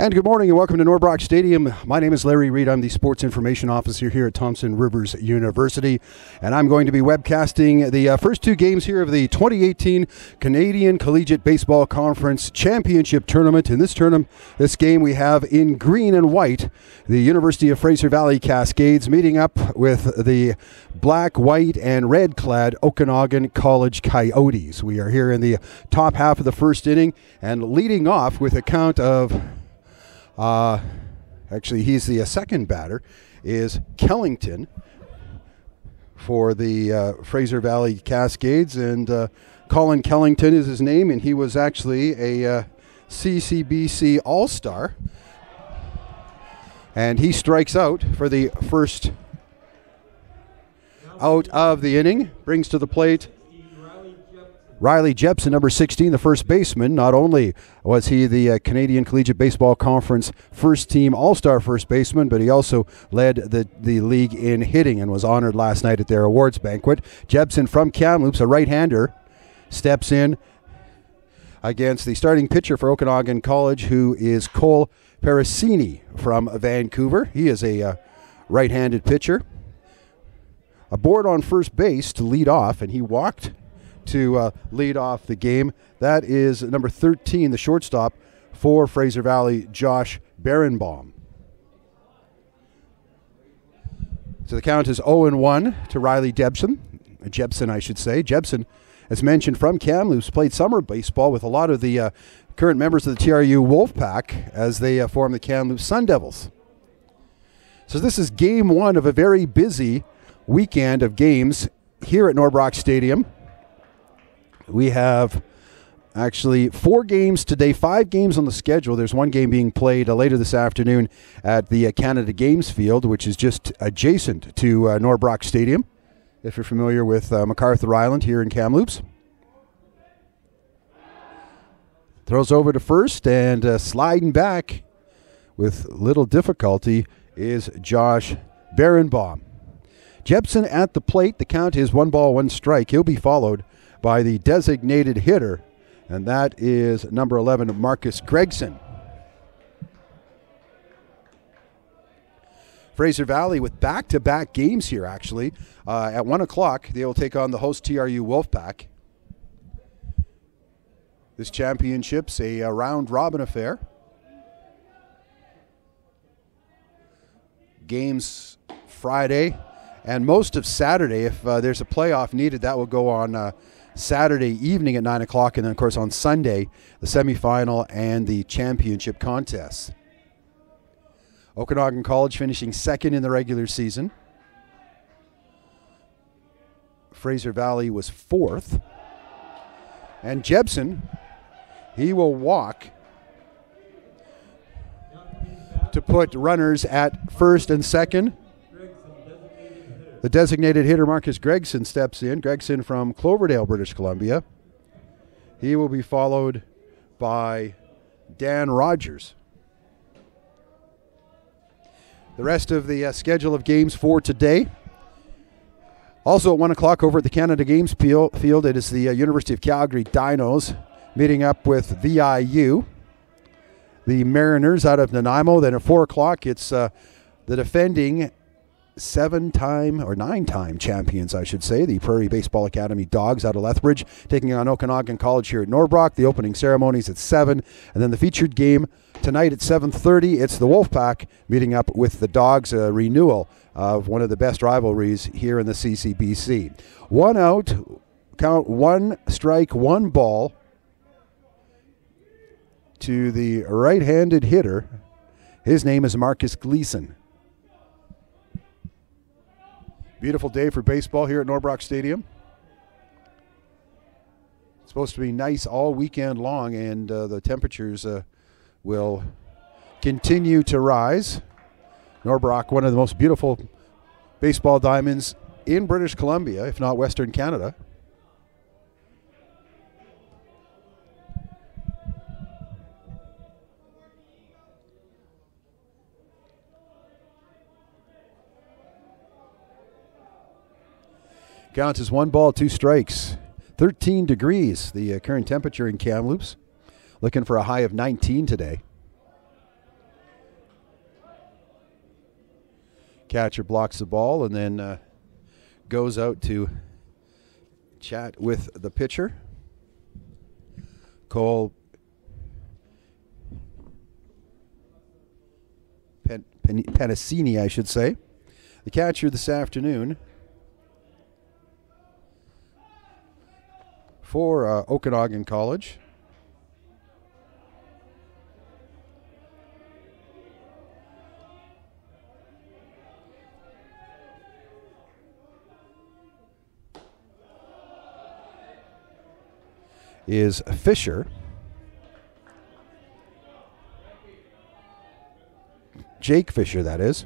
And good morning and welcome to Norbrock Stadium. My name is Larry Reed. I'm the Sports Information Officer here at Thompson Rivers University. And I'm going to be webcasting the first two games here of the 2018 Canadian Collegiate Baseball Conference Championship Tournament. In this game we have in green and white the University of Fraser Valley Cascades meeting up with the black, white, and red-clad Okanagan College Coyotes. We are here in the top half of the first inning and leading off with a count of... actually, he's the second batter, is Kellington for the Fraser Valley Cascades. And Colin Kellington is his name, and he was actually a CCBC All-Star. And he strikes out for the first out of the inning, brings to the plate Riley Jepson, number 16, the first baseman. Not only was he the Canadian Collegiate Baseball Conference first-team All-Star first baseman, but he also led the league in hitting and was honored last night at their awards banquet. Jepson from Kamloops, a right-hander, steps in against the starting pitcher for Okanagan College, who is Cole Parasini from Vancouver. He is a right-handed pitcher. Aboard on first base to lead off, and he walked to lead off the game. That is number 13, the shortstop for Fraser Valley, Josh Berenbaum. So the count is 0-1 to Riley Jepson, I should say. Jepson, as mentioned, from Kamloops, played summer baseball with a lot of the current members of the TRU WolfPack as they form the Kamloops Sun Devils. So this is game one of a very busy weekend of games here at Norbrock Stadium. We have actually 4 games today, 5 games on the schedule. There's one game being played later this afternoon at the Canada Games Field, which is just adjacent to Norbrock Stadium, if you're familiar with MacArthur Island here in Kamloops. Throws over to first, and sliding back with little difficulty is Josh Berenbaum. Jepson at the plate. The count is 1 ball, 1 strike. He'll be followed by the designated hitter, and that is number 11, Marcus Gregson. Fraser Valley with back-to-back games here, actually. At 1 o'clock, they will take on the host TRU WolfPack. This championship's a round-robin affair. Games Friday and most of Saturday. If there's a playoff needed, that will go on Saturday evening at 9 o'clock, and then, of course, on Sunday, the semifinal and the championship contests. Okanagan College finishing second in the regular season. Fraser Valley was 4th. And Jepson, he will walk to put runners at first and second. The designated hitter, Marcus Gregson, steps in. Gregson from Cloverdale, British Columbia. He will be followed by Dan Rogers. The rest of the schedule of games for today. Also at 1 o'clock over at the Canada Games Field, it is the University of Calgary Dinos meeting up with VIU. The Mariners out of Nanaimo. Then at 4 o'clock, it's the defending 9-time champions, I should say, the Prairie Baseball Academy Dogs out of Lethbridge, taking on Okanagan College here at Norbrock. The opening ceremonies at 7, and then the featured game tonight at 7:30. It's the Wolfpack meeting up with the Dogs, a renewal of one of the best rivalries here in the CCBC. 1 out, count 1 strike, 1 ball to the right-handed hitter. His name is Marcus Gleason. Beautiful day for baseball here at Norbrock Stadium. It's supposed to be nice all weekend long, and the temperatures will continue to rise. Norbrock, one of the most beautiful baseball diamonds in British Columbia, if not Western Canada. Count is 1 ball, 2 strikes. 13 degrees, the current temperature in Kamloops. Looking for a high of 19 today. Catcher blocks the ball and then goes out to chat with the pitcher. Cole Penasini, I should say. The catcher this afternoon for Okanagan College. Is Fisher. Jake Fisher, that is.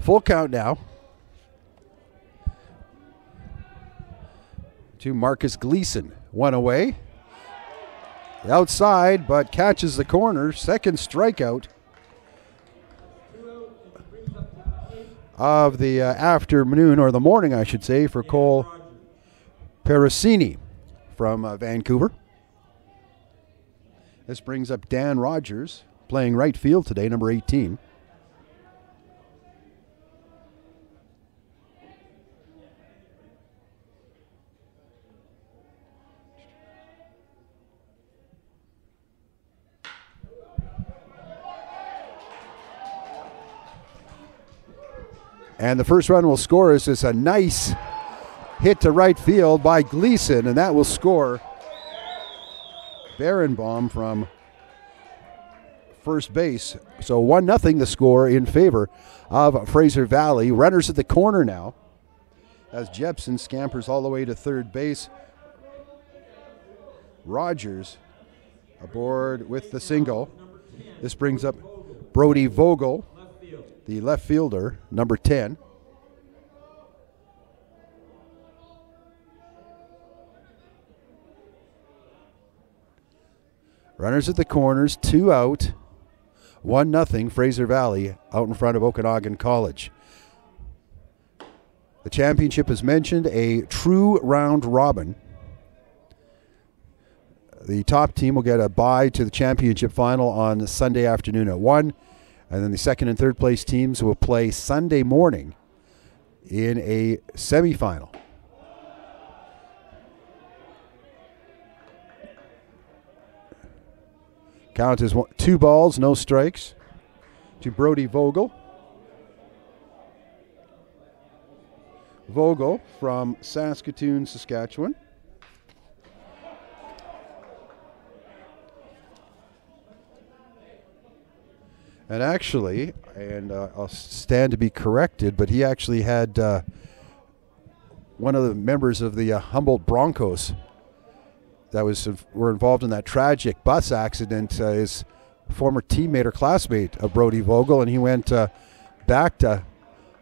Full count now to Marcus Gleason. One away. Outside, but catches the corner. Second strikeout of the afternoon, or the morning, I should say, for Cole Pericini from Vancouver. This brings up Dan Rogers, playing right field today, number 18. And the first run will score is a nice hit to right field by Gleason, and that will score Barenbaum from first base. So 1-0 the score in favor of Fraser Valley. Runners at the corner now as Jepson scampers all the way to third base. Rogers aboard with the single. This brings up Brody Vogel, the left fielder, number 10. Runners at the corners, 2 out, 1-0 Fraser Valley out in front of Okanagan College. The championship is mentioned, a true round robin. The top team will get a bye to the championship final on Sunday afternoon at 1. And then the second and third place teams will play Sunday morning in a semifinal. Count is 2 balls, no strikes to Brody Vogel. Vogel from Saskatoon, Saskatchewan. And actually, I'll stand to be corrected, but he actually had one of the members of the Humboldt Broncos that were involved in that tragic bus accident, his former teammate or classmate of Brody Vogel, and he went back to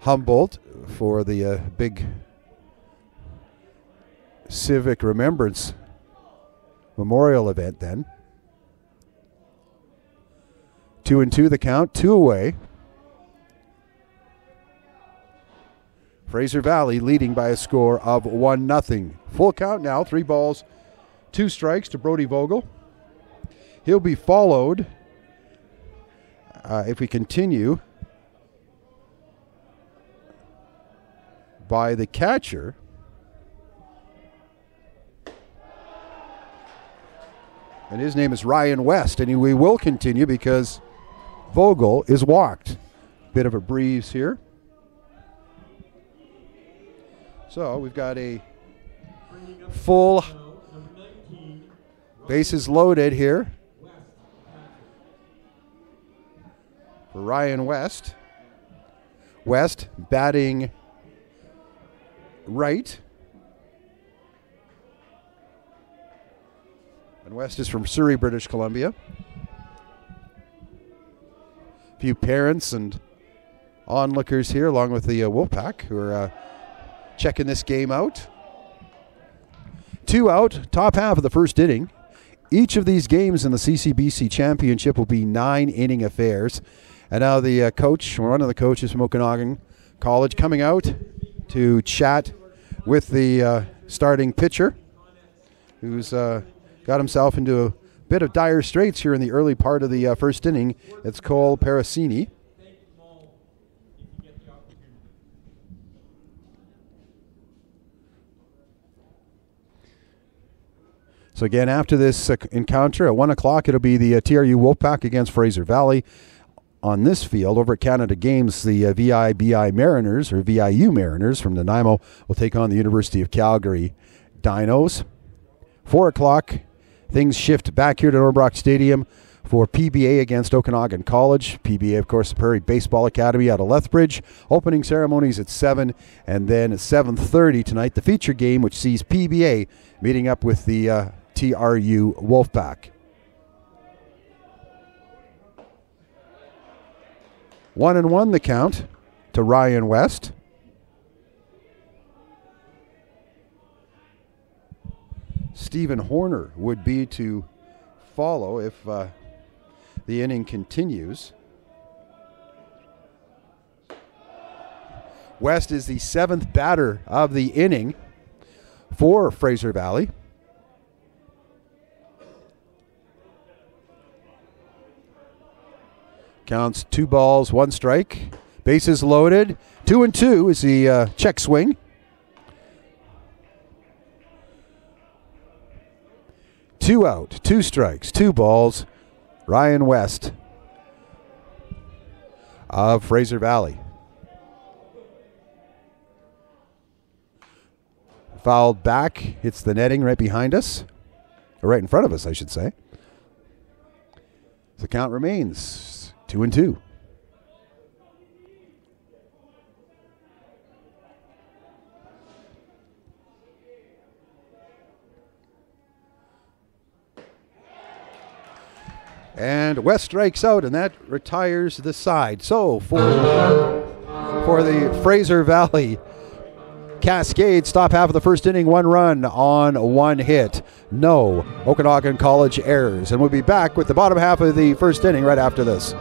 Humboldt for the big civic remembrance memorial event then. 2-2 the count, 2 away. Fraser Valley leading by a score of 1-0. Full count now, 3 balls, 2 strikes to Brody Vogel. He'll be followed, if we continue, by the catcher. And his name is Ryan West, and we will continue because Vogel is walked. Bit of a breeze here. So we've got a full bases loaded here for Ryan West. West batting right. And West is from Surrey, British Columbia. A few parents and onlookers here, along with the Wolfpack, who are checking this game out. 2 out, top half of the first inning. Each of these games in the CCBC Championship will be 9-inning affairs. And now the coach, one of the coaches from Okanagan College, coming out to chat with the starting pitcher, who's got himself into bit of dire straits here in the early part of the first inning. It's Cole Parasini. So again, after this encounter at 1 o'clock, it'll be the TRU WolfPack against Fraser Valley. On this field, over at Canada Games, the VIBI Mariners, or VIU Mariners from Nanaimo, will take on the University of Calgary Dinos. 4 o'clock, things shift back here to Norbrock Stadium for PBA against Okanagan College. PBA, of course, the Prairie Baseball Academy out of Lethbridge. Opening ceremonies at 7, and then at 7:30 tonight, the feature game, which sees PBA meeting up with the TRU WolfPack. 1-1 the count to Ryan West. Stephen Horner would be to follow if the inning continues. West is the 7th batter of the inning for Fraser Valley. Counts 2 balls, 1 strike. Bases loaded. 2-2 is the check swing. Two out, 2 strikes, 2 balls. Ryan West of Fraser Valley. Fouled back, hits the netting right behind us. Or right in front of us, I should say. The count remains 2-2. And West strikes out, and that retires the side. So for the Fraser Valley Cascades, top half of the first inning, 1 run on 1 hit. No Okanagan College errors. And we'll be back with the bottom half of the first inning right after this.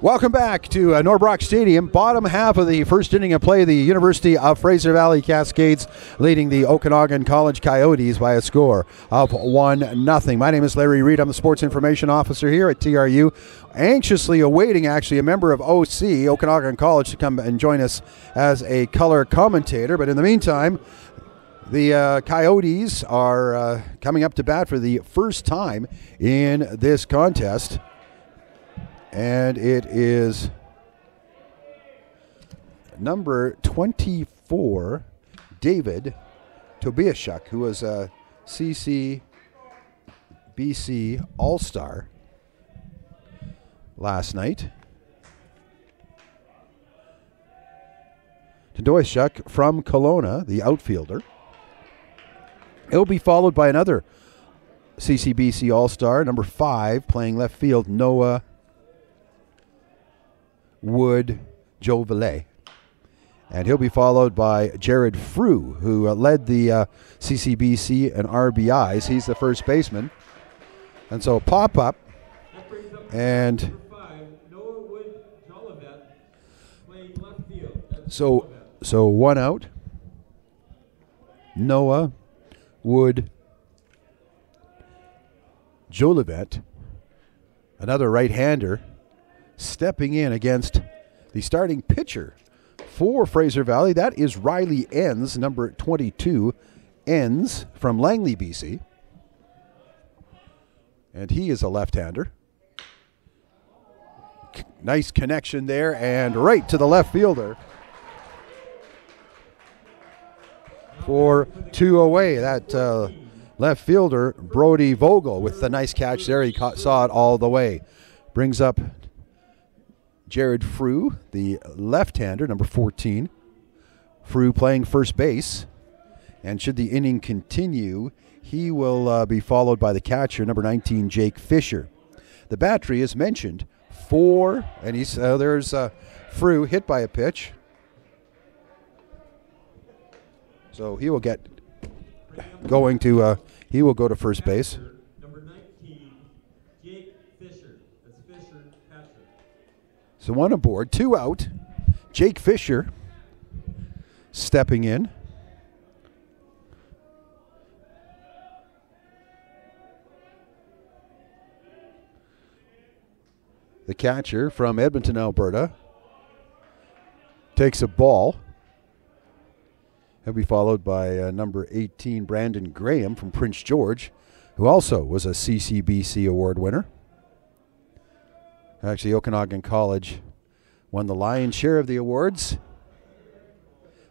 Welcome back to Norbrock Stadium. Bottom half of the first inning of play, the University of Fraser Valley Cascades leading the Okanagan College Coyotes by a score of 1-0. My name is Larry Reed. I'm the Sports Information Officer here at TRU. Anxiously awaiting, actually, a member of OC, Okanagan College, to come and join us as a color commentator. But in the meantime, the Coyotes are coming up to bat for the first time in this contest. And it is number 24, David Tobiashuk, who was a CCBC All-Star last night. Tobiashuk from Kelowna, the outfielder. It will be followed by another CCBC All-Star, number 5, playing left field, Noah Wood Jovile. And he'll be followed by Jared Frew, who led the CCBC in RBIs. He's the first baseman. And so pop up. And so one out. Noah Wood Jolivet, another right-hander, stepping in against the starting pitcher for Fraser Valley. That is Riley Enns, number 22, Enns from Langley, BC. And he is a left-hander. Nice connection there, and right to the left fielder for 2 away. That left fielder, Brody Vogel, with the nice catch there. He saw it all the way. Brings up Jared Frew, the left-hander, number 14. Frew playing first base. And should the inning continue, he will be followed by the catcher, number 19, Jake Fisher. The battery is mentioned. 4, and there's Frew hit by a pitch. So he will get going to, he will go to first base. Number 19, Jake Fisher. That's Fisher, catcher. So 1 aboard, 2 out. Jake Fisher stepping in. The catcher from Edmonton, Alberta, takes a ball. He'll be followed by number 18, Brandon Graham from Prince George, who also was a CCBC award winner. Actually, Okanagan College won the lion's share of the awards.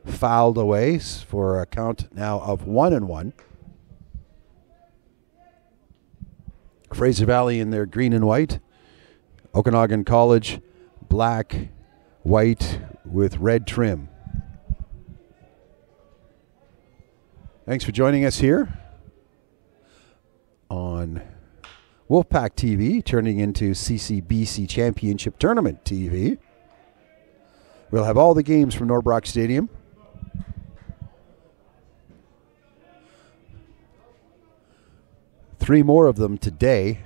Fouled away for a count now of 1-1. Fraser Valley in their green and white. Okanagan College, black, white with red trim. Thanks for joining us here on WolfPack TV, turning into CCBC Championship Tournament TV. We'll have all the games from Norbrock Stadium. Three more of them today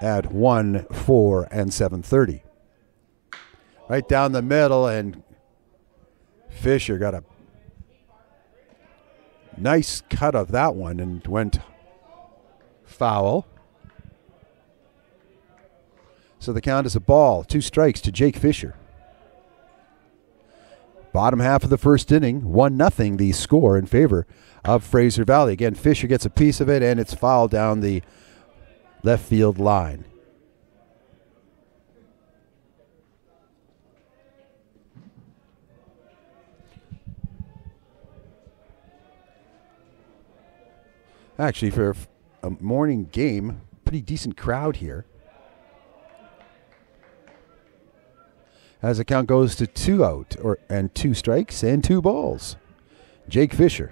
at 1, 4, and 7:30. Right down the middle, and Fisher got a nice cut of that one and went foul. So the count is a ball, 2 strikes to Jake Fisher. Bottom half of the first inning, 1-0 the score in favor of Fraser Valley. Again, Fisher gets a piece of it, and it's fouled down the left field line. Actually, for a morning game, pretty decent crowd here. As the count goes to 2 out, and 2 strikes and 2 balls. Jake Fisher,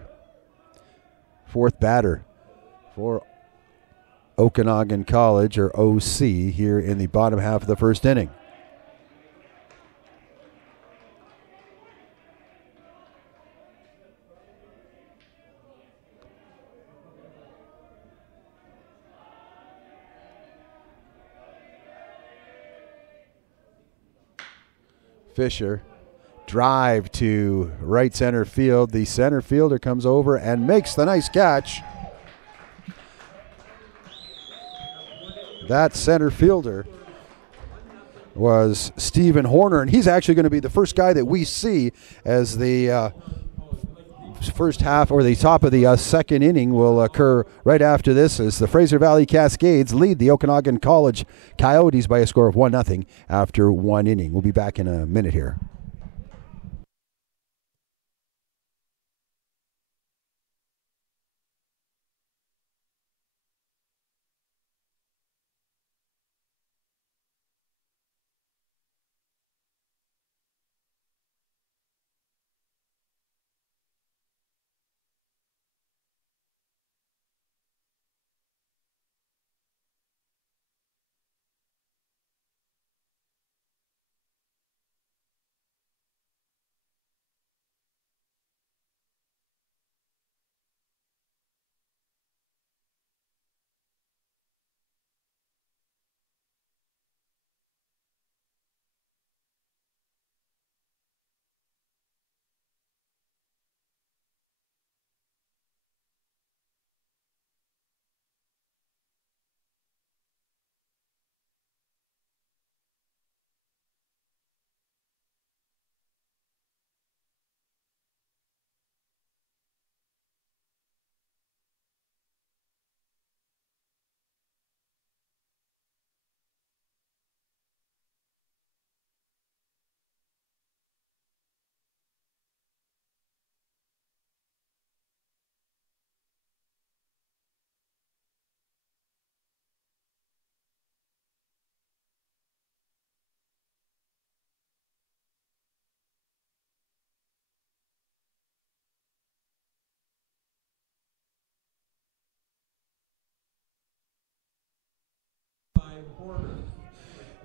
4th batter for Okanagan College, or OC, here in the bottom half of the first inning. Fisher, drive to right center field. The center fielder comes over and makes the nice catch. That center fielder was Stephen Horner, and he's actually going to be the first guy that we see as the first half, or the top of the second inning, will occur right after this, as the Fraser Valley Cascades lead the Okanagan College Coyotes by a score of 1-0 after 1 inning. We'll be back in a minute here.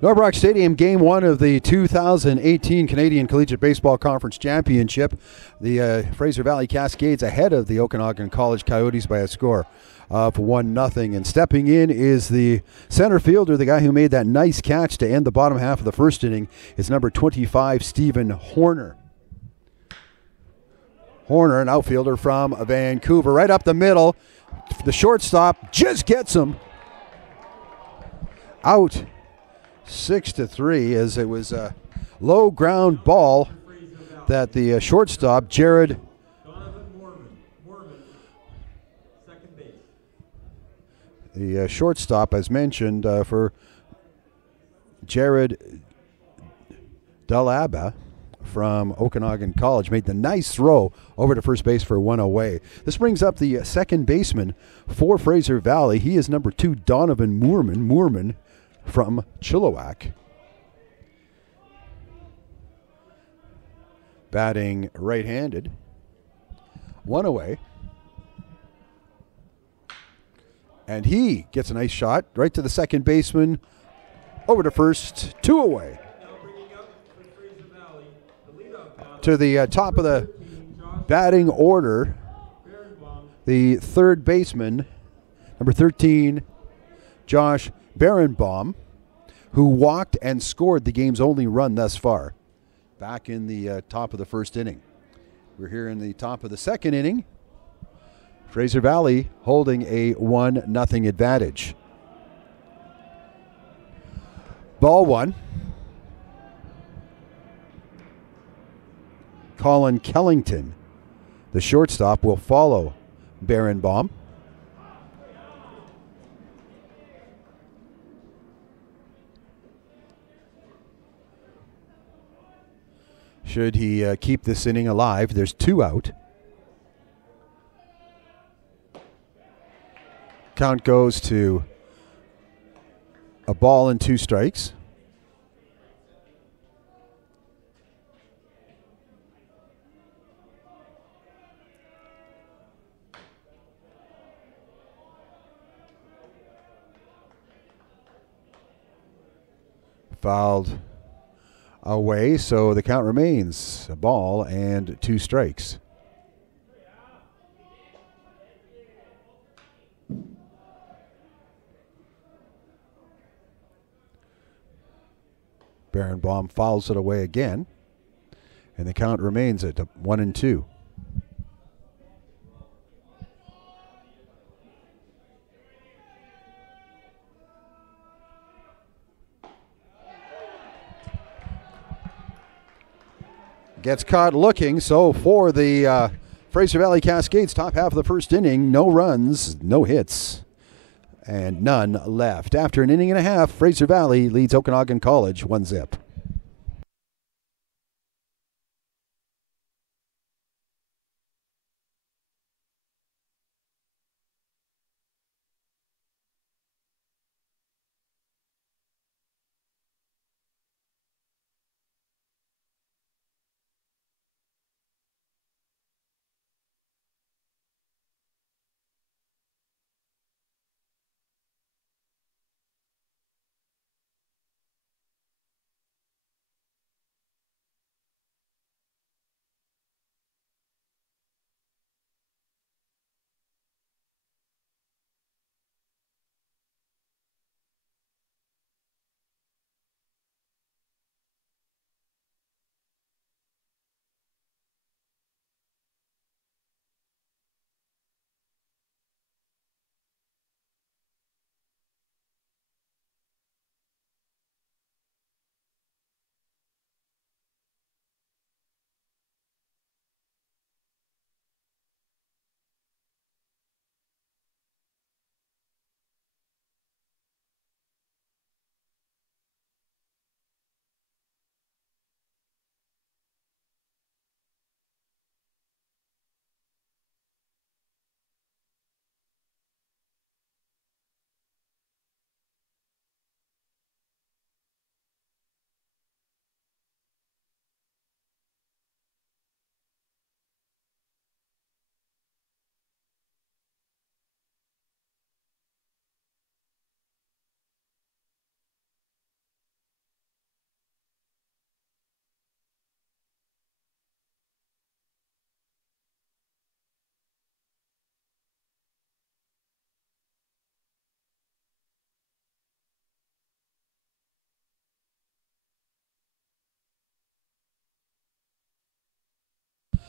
Norbrock Stadium, Game 1 of the 2018 Canadian Collegiate Baseball Conference Championship. The Fraser Valley Cascades ahead of the Okanagan College Coyotes by a score of 1-0. And stepping in is the center fielder, the guy who made that nice catch to end the bottom half of the first inning, is number 25, Stephen Horner. Horner, an outfielder from Vancouver, right up the middle. The shortstop just gets him out. 6-3, as it was a low ground ball that the shortstop, Jared second base. The shortstop, as mentioned, for Jared Dalaba from Okanagan College, made the nice throw over to first base for one away. This brings up the second baseman for Fraser Valley. He is number 2, Donovan Moorman from Chilliwack. Batting right-handed. One away. And he gets a nice shot right to the second baseman. Over to first, 2 away. To the top of the batting order, the third baseman, number 13, Josh Barenbaum, who walked and scored the game's only run thus far, back in the top of the first inning. We're here in the top of the second inning. Fraser Valley holding a 1-0 advantage. Ball 1. Colin Kellington, the shortstop, will follow Barenbaum. Should he keep this inning alive, there's 2 out. Count goes to a ball and 2 strikes. Fouled away, so the count remains a ball and 2 strikes. Barenbaum fouls it away again, and the count remains at 1-2. Gets caught looking, so for the Fraser Valley Cascades, top half of the first inning, no runs, no hits, and none left. After an inning and a half, Fraser Valley leads Okanagan College 1-0.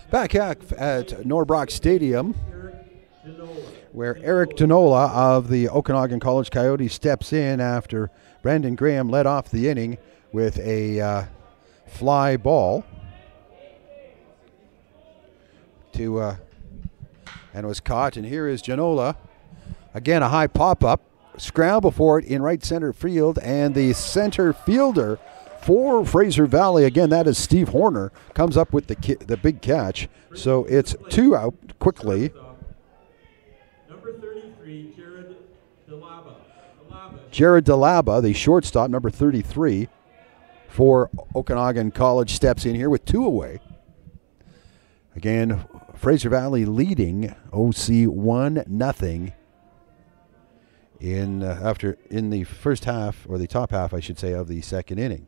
Back at Norbrock Stadium, Eric Denola. where Eric Denola of the Okanagan College Coyotes steps in after Brandon Graham led off the inning with a fly ball and was caught. And here is Denola. Again, a high pop-up. Scramble for it in right center field, and the center fielder for Fraser Valley, again, that is Steve Horner, comes up with the big catch. So it's 2 out quickly. Number 33, Jared Delaba. Jared Delaba, the shortstop, number 33, for Okanagan College, steps in here with 2 away. Again, Fraser Valley leading OC 1-0 in the first half, or the top half, I should say, of the second inning.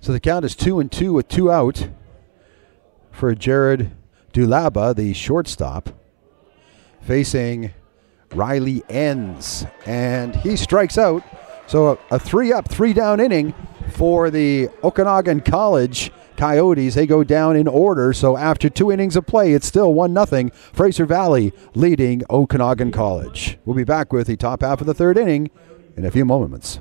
So the count is 2-2 with 2 out for Jared Dulaba, the shortstop, facing Riley Enns, and he strikes out. So a 3-up, 3-down inning for the Okanagan College Coyotes. They go down in order. So after 2 innings of play, it's still 1-0. Fraser Valley leading Okanagan College. We'll be back with the top half of the 3rd inning in a few moments.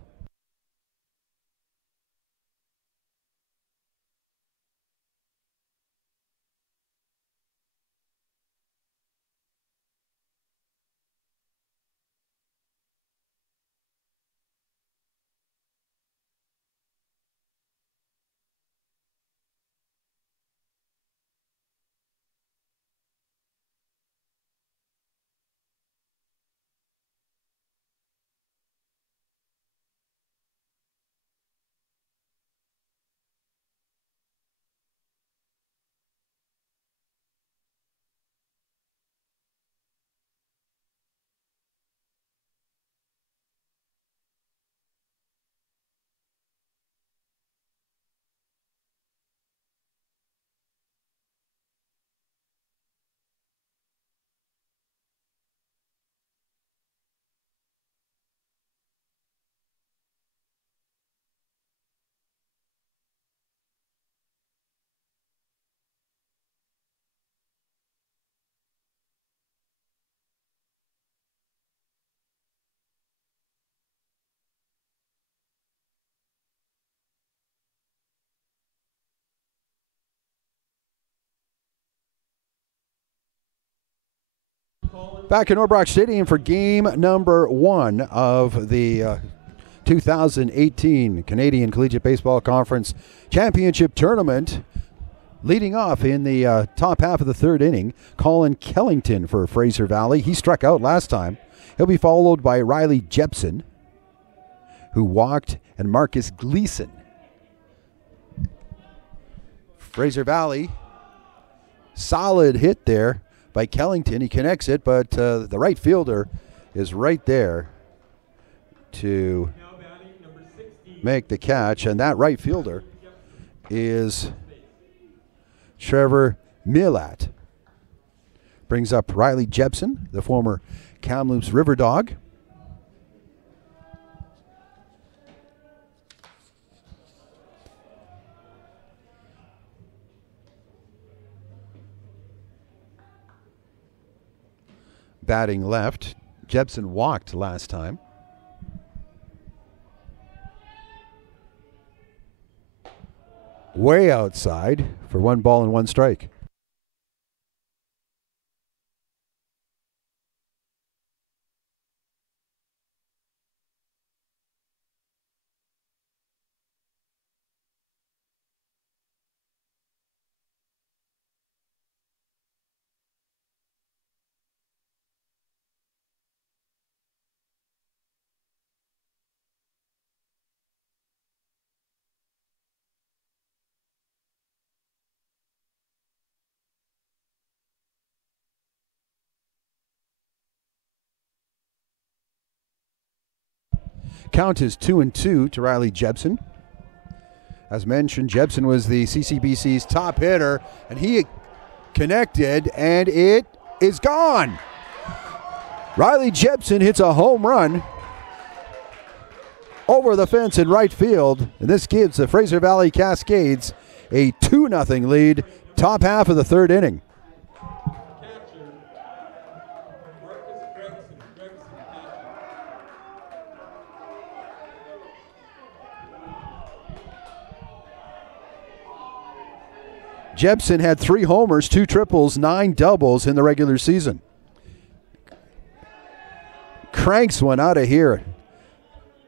Back in Norbrock Stadium for game number 1 of the 2018 Canadian Collegiate Baseball Conference Championship Tournament. Leading off in the top half of the 3rd inning, Colin Kellington for Fraser Valley. He struck out last time. He'll be followed by Riley Jepson, who walked, and Marcus Gleason. Fraser Valley, solid hit there by Kellington. He connects it, but the right fielder is right there to make the catch, and that right fielder is Trevor Millat. Brings up Riley Jepson, the former Kamloops River Dog. Batting left. Jepson walked last time. Way outside for 1 ball and 1 strike. Count is 2-2 to Riley Jepson. As mentioned, Jepson was the CCBC's top hitter, and he connected, and it is gone. Riley Jepson hits a home run over the fence in right field, and this gives the Fraser Valley Cascades a 2-0 lead, top half of the third inning. Jepson had 3 homers, 2 triples, 9 doubles in the regular season. Cranks one out of here.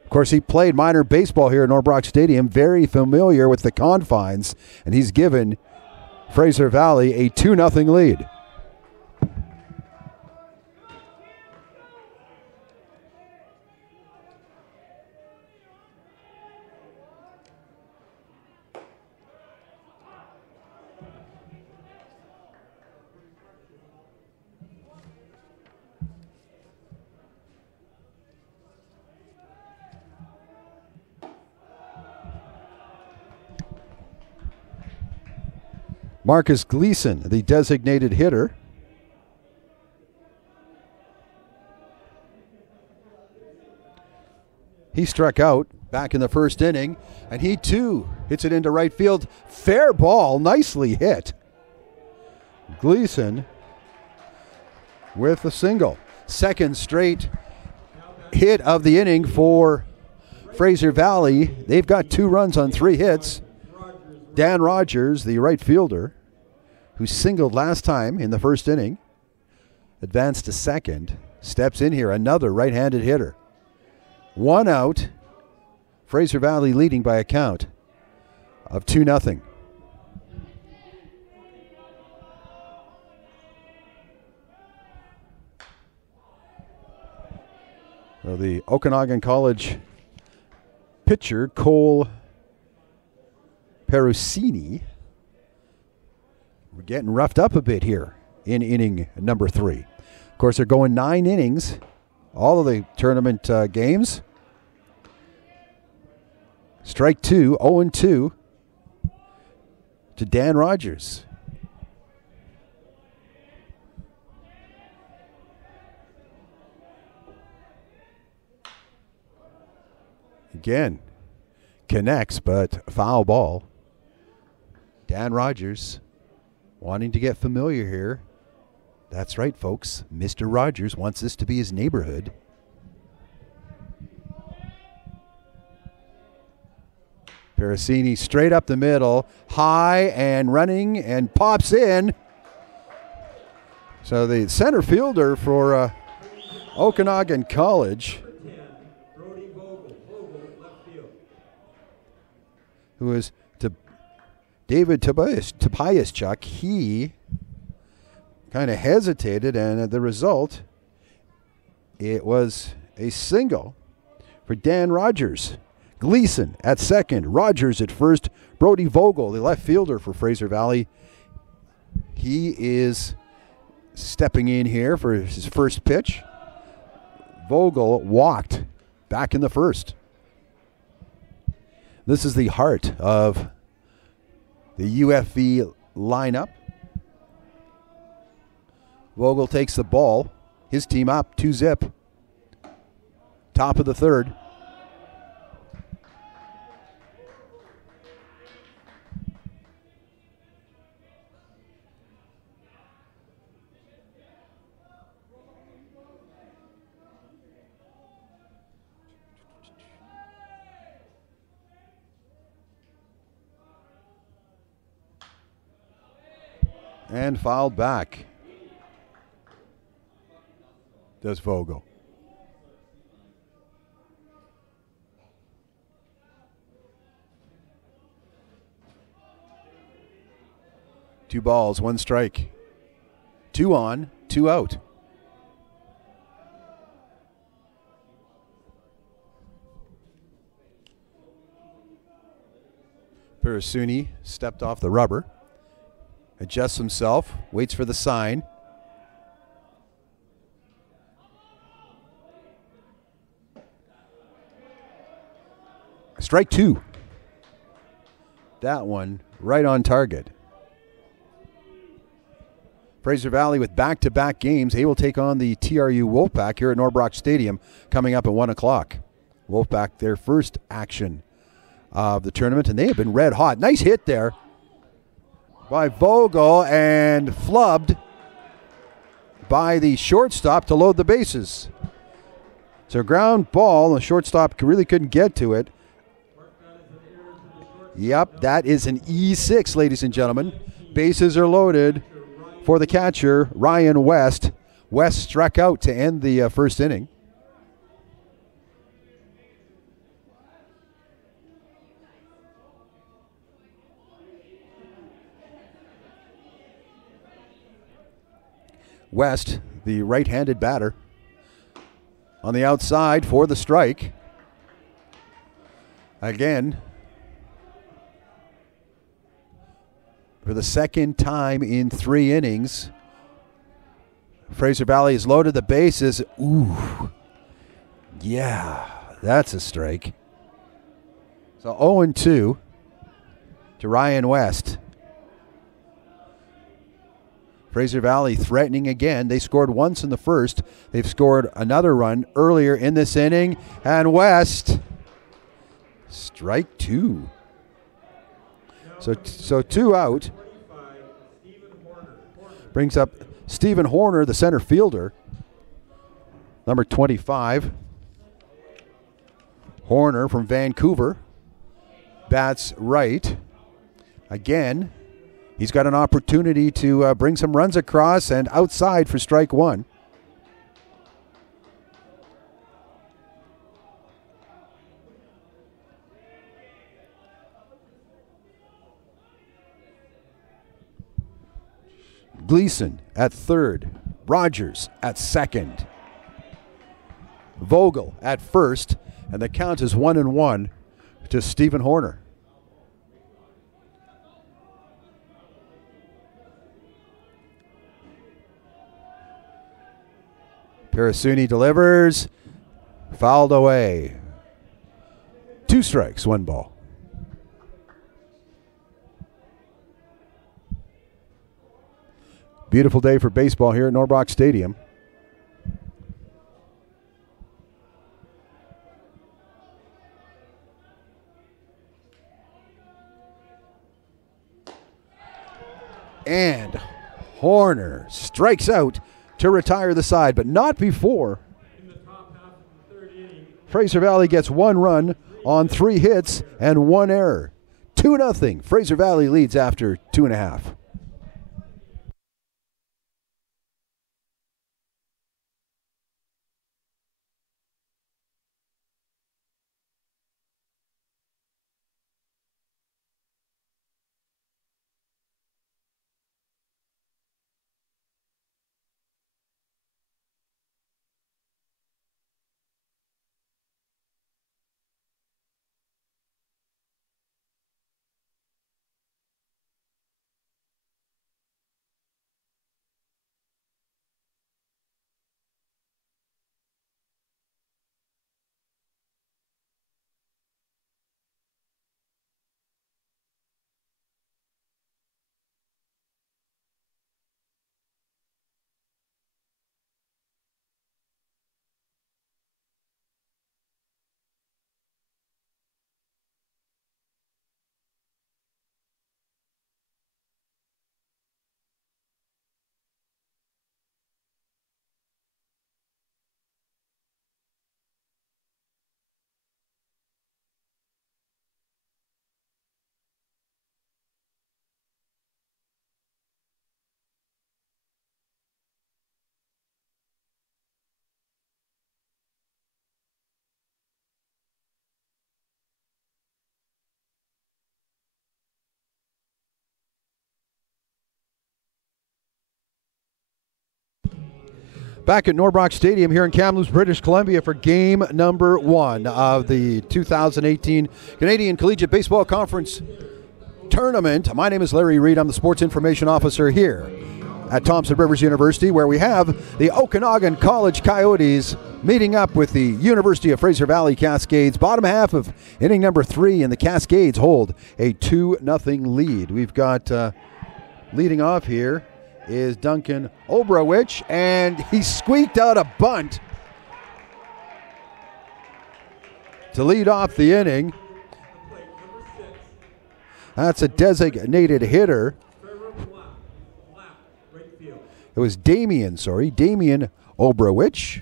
Of course, he played minor baseball here at Norbrock Stadium, very familiar with the confines, and he's given Fraser Valley a 2-0 lead. Marcus Gleason, the designated hitter. He struck out back in the first inning, and he too hits it into right field. Fair ball, nicely hit. Gleason with a single. Second straight hit of the inning for Fraser Valley. They've got 2 runs on 3 hits. Dan Rogers, the right fielder, who singled last time in the first inning, advanced to second, steps in here, another right-handed hitter. 1 out, Fraser Valley leading by a count of 2-0. So the Okanagan College pitcher, Cole Perusini, we're getting roughed up a bit here in inning number 3. Of course, they're going 9 innings, all of the tournament games. Strike 2, 0-2 to Dan Rogers. Again, connects, but foul ball. Dan Rogers wanting to get familiar here. That's right, folks. Mr. Rogers wants this to be his neighborhood. Perusini straight up the middle, high and running, and pops in. So the center fielder for Okanagan College, who is David Tobiaschuk, he kind of hesitated, and the result, it was a single for Dan Rogers. Gleason at second, Rogers at first. Brody Vogel, the left fielder for Fraser Valley, he is stepping in here for his first pitch. Vogel walked back in the first. This is the heart of the UFV lineup. Vogel takes the ball. His team up 2-0. Top of the third. And fouled back. Does Vogel. Two balls, 1 strike. 2 on, 2 out. Perusini stepped off the rubber. Adjusts himself, waits for the sign. Strike two. That one right on target. Fraser Valley with back-to-back games. They will take on the TRU WolfPack here at Norbrock Stadium coming up at 1 o'clock. WolfPack, their first action of the tournament, and they have been red hot. Nice hit there by Vogel and flubbed by the shortstop to load the bases. So ground ball, the shortstop really couldn't get to it. Yep, that is an E6, ladies and gentlemen. Bases are loaded for the catcher, Ryan West. West struck out to end the first inning. West, the right-handed batter, on the outside for the strike. Again, for the second time in 3 innings, Fraser Valley has loaded the bases. Ooh, yeah, that's a strike. So 0-2 to Ryan West. Fraser Valley threatening again. They scored once in the first. They've scored another run earlier in this inning. And West, strike two. So 2 out. Brings up Stephen Horner, the center fielder. Number 25. Horner from Vancouver. Bats right. Again, he's got an opportunity to bring some runs across and outside for strike one. Gleason at third. Rogers at second. Vogel at first. And the count is 1-1 to Stephen Horner. Parasuni delivers. Fouled away. 2 strikes, 1 ball. Beautiful day for baseball here at Norbrock Stadium. And Horner strikes out to retire the side, but not before. Fraser Valley gets 1 run on 3 hits and 1 error. 2-0. Fraser Valley leads after 2.5. Back at Norbrock Stadium here in Kamloops, British Columbia for game number 1 of the 2018 Canadian Collegiate Baseball Conference Tournament. My name is Larry Reed. I'm the Sports Information Officer here at Thompson Rivers University, where we have the Okanagan College Coyotes meeting up with the University of Fraser Valley Cascades. Bottom half of inning number 3, and the Cascades hold a 2-0 lead. We've got leading off here is Duncan Obrowich, and he squeaked out a bunt to lead off the inning. That's a designated hitter. It was Damian Obrowich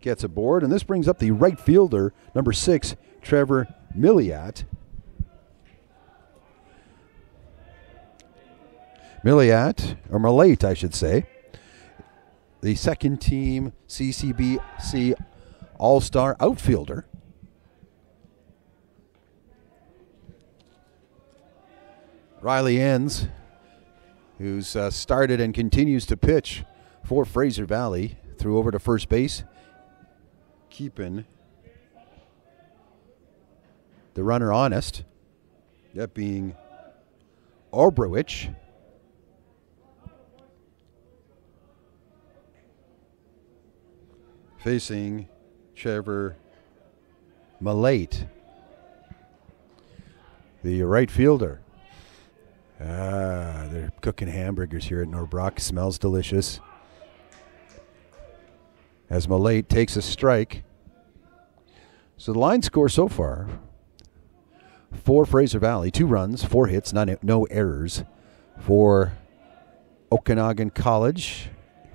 gets aboard, and this brings up the right fielder, number 6, Trevor Milliat. Millate, I should say. The second team CCBC All-Star outfielder. Riley Enns, who's started and continues to pitch for Fraser Valley, threw over to first base, keeping the runner honest, that being Obrowich. Facing Trevor Millate, the right fielder. They're cooking hamburgers here at Norbrock. Smells delicious. As Millate takes a strike. So the line score so far for Fraser Valley: 2 runs, 4 hits, no errors. For Okanagan College,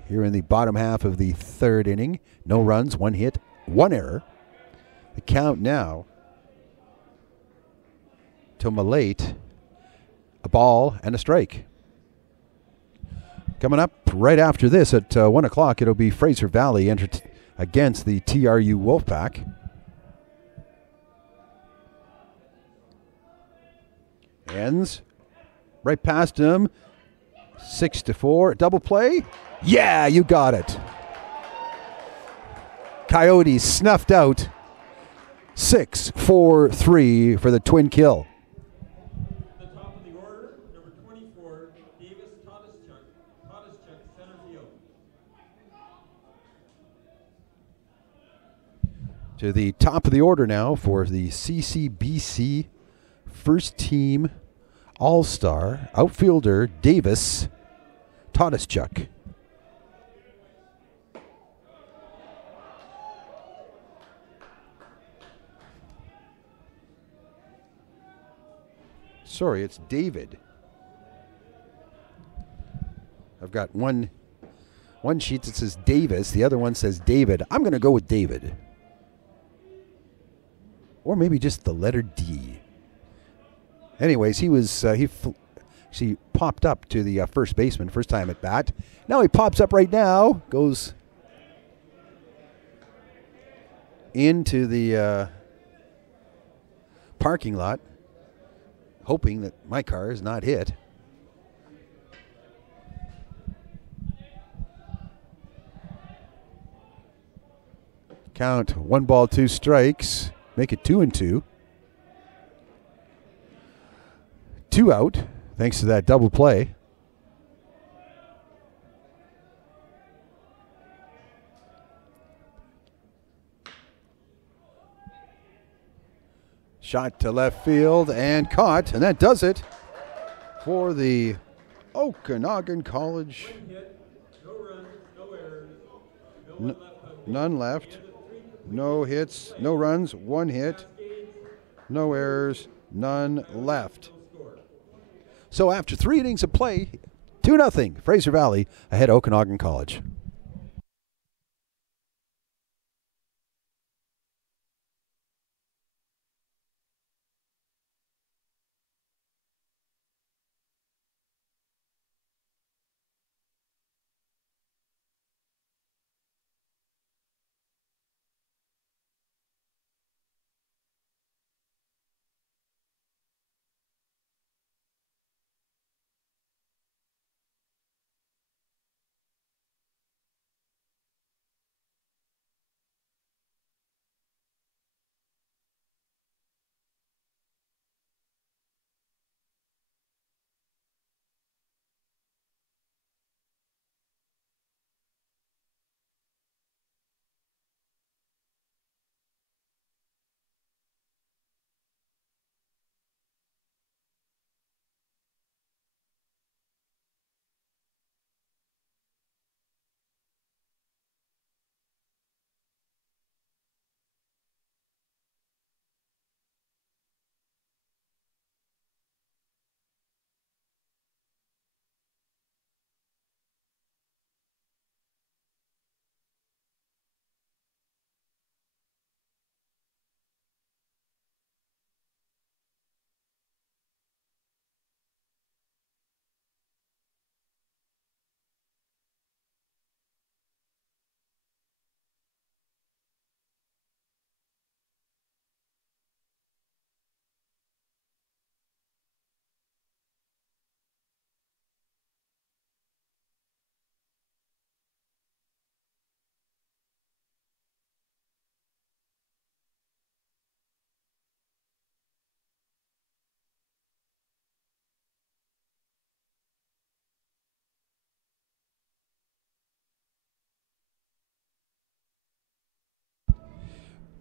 here in the bottom half of the 3rd inning, no runs, 1 hit, 1 error. The count now to Millate, a ball and a strike. Coming up right after this at 1 o'clock, it'll be Fraser Valley against the TRU WolfPack. Ends right past him. 6-4. Double play. Yeah, you got it. Coyotes snuffed out. 6-4-3 for the twin kill. The top of the order, number 24, Davis Todischuk, center field. To the top of the order now for the CCBC first team All-Star outfielder Davis Todischuk. Sorry, it's David. I've got one sheet that says Davis, the other one says David. I'm going to go with David. Or maybe just the letter D. Anyways, he popped up to the first baseman, first time at bat. Now he pops up right now, goes into the parking lot, hoping that my car is not hit. Count 1 ball, 2 strikes. Make it 2-2. 2 out, thanks to that double play. Shot to left field and caught, and that does it for the Okanagan College. One hit, no runs, no errors, None left. No hits, no runs, 1 hit, no errors, none left. So after 3 innings of play, 2-0, Fraser Valley ahead of Okanagan College.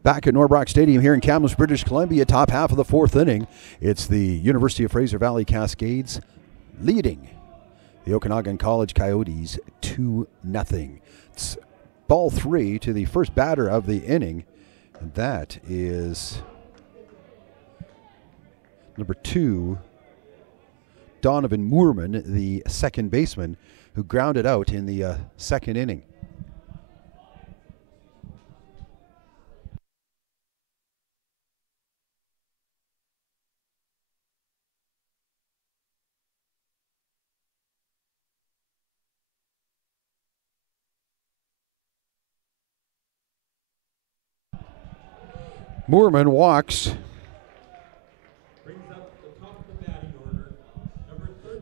Back at Norbrock Stadium here in Kamloops, British Columbia, top half of the fourth inning. It's the University of Fraser Valley Cascades leading the Okanagan College Coyotes 2-0. It's ball 3 to the first batter of the inning, and that is number 2, Donovan Moorman, the second baseman, who grounded out in the second inning. Moorman walks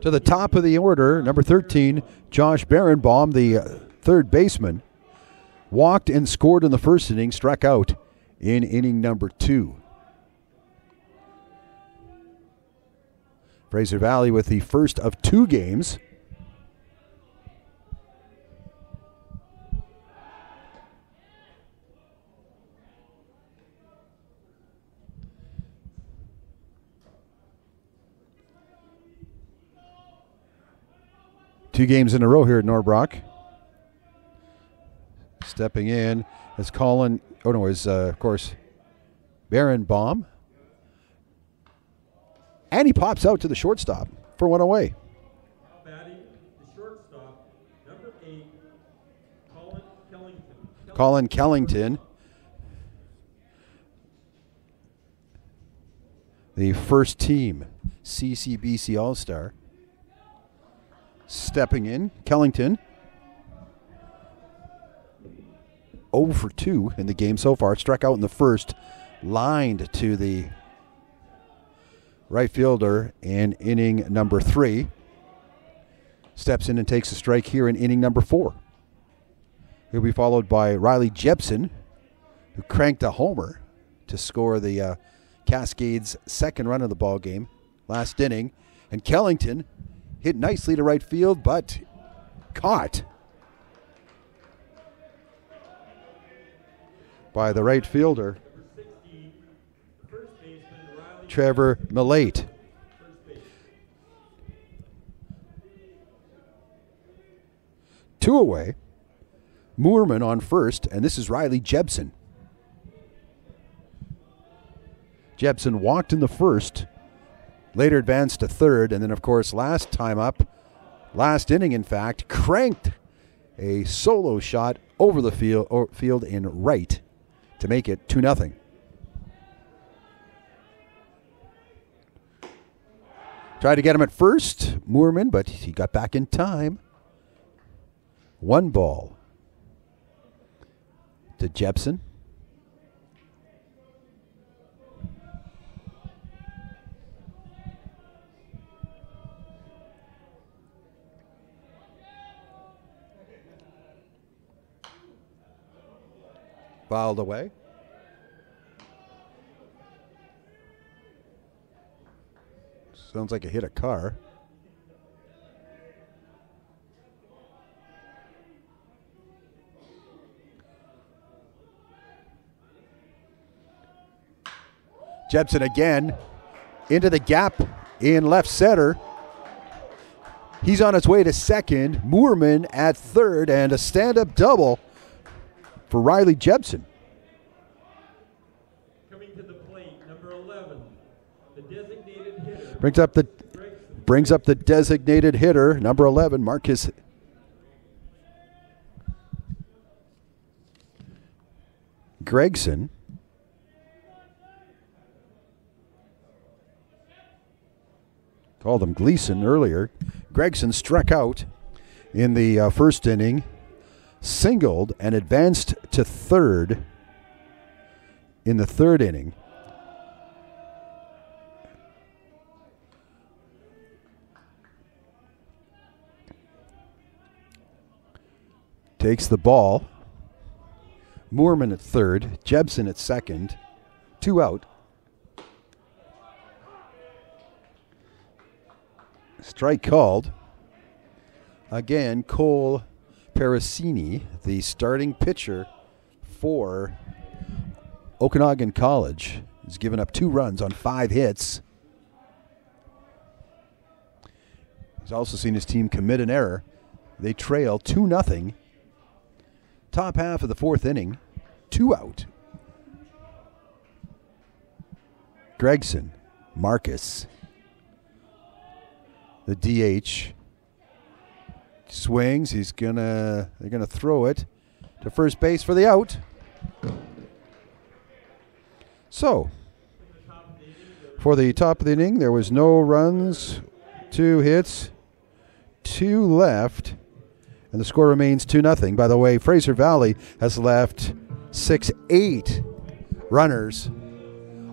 to the top of the order. Number 13, Josh Barenbaum, the third baseman, walked and scored in the first inning, struck out in inning number 2. Fraser Valley with the first of 2 games. Two games in a row here at Norbrock. Stepping in is Colin, of course, Barenbaum. And he pops out to the shortstop for one away. Batting the shortstop, number 8, Colin Kellington. Colin Kellington. The first team CCBC All-Star. Stepping in, Kellington. 0 for 2 in the game so far. Struck out in the first, lined to the right fielder in inning number 3. Steps in and takes a strike here in inning number 4. He'll be followed by Riley Jepson, who cranked a homer to score the Cascades' second run of the ball game last inning. And Kellington hit nicely to right field, but caught by the right fielder, Trevor Millate. Two away. Moorman on first, and this is Riley Jepson. Jepson walked in the first, later advanced to third, and then, of course, last inning, in fact, cranked a solo shot over the field in right to make it 2-0. Tried to get him at first, Moorman, but he got back in time. 1 ball to Jepson. Fouled away. Sounds like it hit a car. Jepson again into the gap in left center. He's on his way to second. Moorman at third, and a stand-up double for Riley Jepson. Coming to the plate, number 11, the designated hitter. Brings up the designated hitter, number 11, Marcus Gregson. Called him Gleason earlier. Gregson struck out in the first inning, singled, and advanced to third in the third inning. Takes the ball. Moorman at third, Jepson at second, 2 out. Strike called. Again, Cole Parasini, the starting pitcher for Okanagan College has given up 2 runs on 5 hits. He's also seen his team commit an error. They trail 2-0. Top half of the 4th inning, 2 out. Gregson, Marcus, the DH, swings. They're gonna throw it to first base for the out. So, for the top of the inning, there was no runs, 2 hits, 2 left, and the score remains 2-0. By the way, Fraser Valley has left 8 runners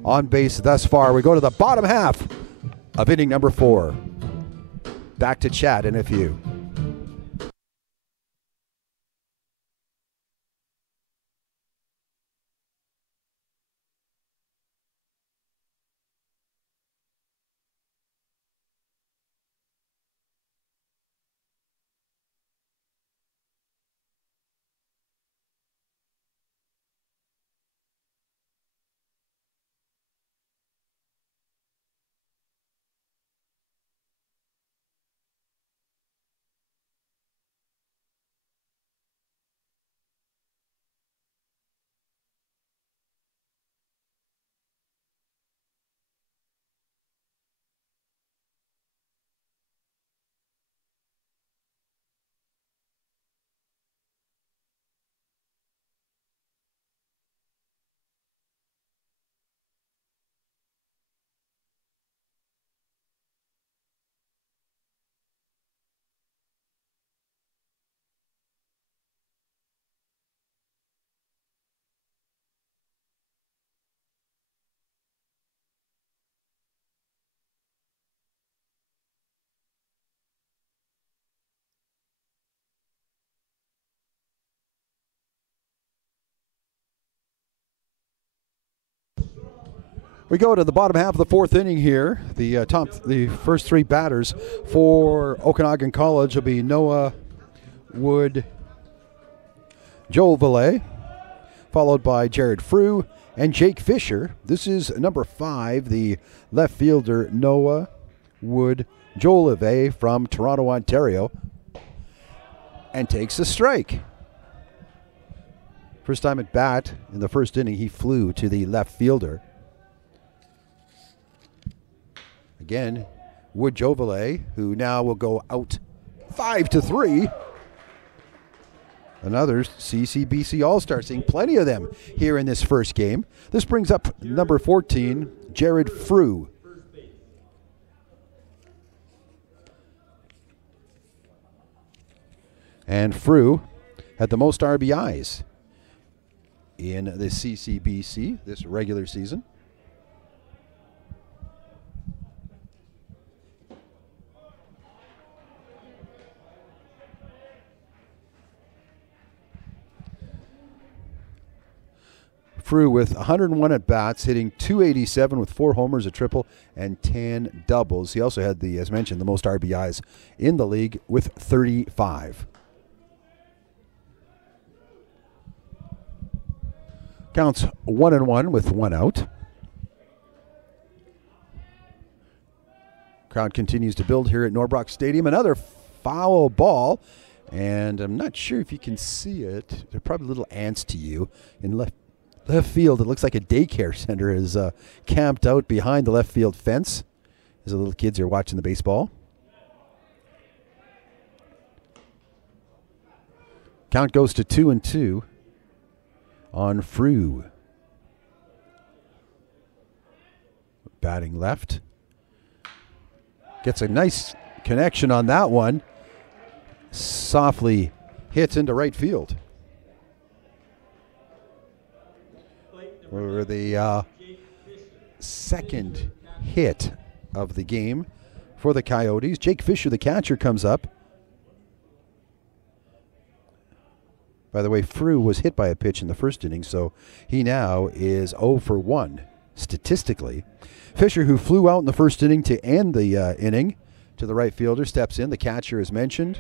on base thus far. We go to the bottom half of inning number 4. Back to chat in a few. We go to the bottom half of the 4th inning here. The first 3 batters for Okanagan College will be Noah Wood, Joel Valet, followed by Jared Frew and Jake Fisher. This is number 5, the left fielder Noah Wood Jolivet from Toronto, Ontario, and takes a strike. First time at bat in the first inning, he flew to the left fielder. Again, Wood Jovale, who now will go out 5-3. Another CCBC All-Star, seeing plenty of them here in this first game. This brings up number 14, Jared Frew. And Frew had the most RBIs in the CCBC this regular season. Frew with 101 at-bats, hitting .287 with 4 homers, a triple, and 10 doubles. He also had, as mentioned, the most RBIs in the league with 35. Counts 1-1 with 1 out. Crowd continues to build here at Norbrock Stadium. Another foul ball, and I'm not sure if you can see it. There are probably little ants to you in left field. It looks like a daycare center is camped out behind the left field fence as the little kids are watching the baseball. Count goes to 2-2 on Frew. Batting left. Gets a nice connection on that one. Softly hits into right field. For the second hit of the game for the Coyotes. Jake Fisher, the catcher, comes up. By the way, Frew was hit by a pitch in the first inning, so he now is 0 for 1 statistically. Fisher, who flew out in the first inning to end the inning to the right fielder, steps in. The catcher is mentioned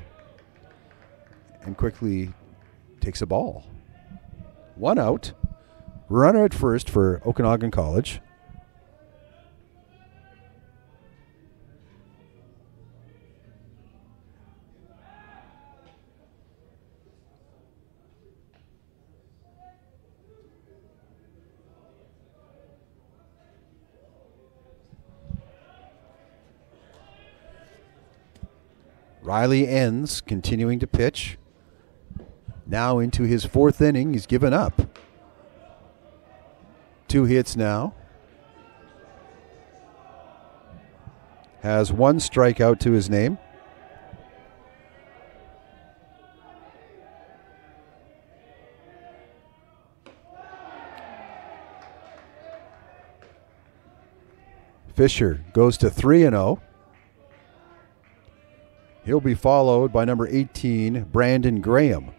and quickly takes a ball. 1 out. Runner at first for Okanagan College. Riley ends, continuing to pitch. Now into his 4th inning. He's given up 2 hits now. Has 1 strikeout to his name. Fisher goes to 3-0. He'll be followed by number 18, Brandon Graham.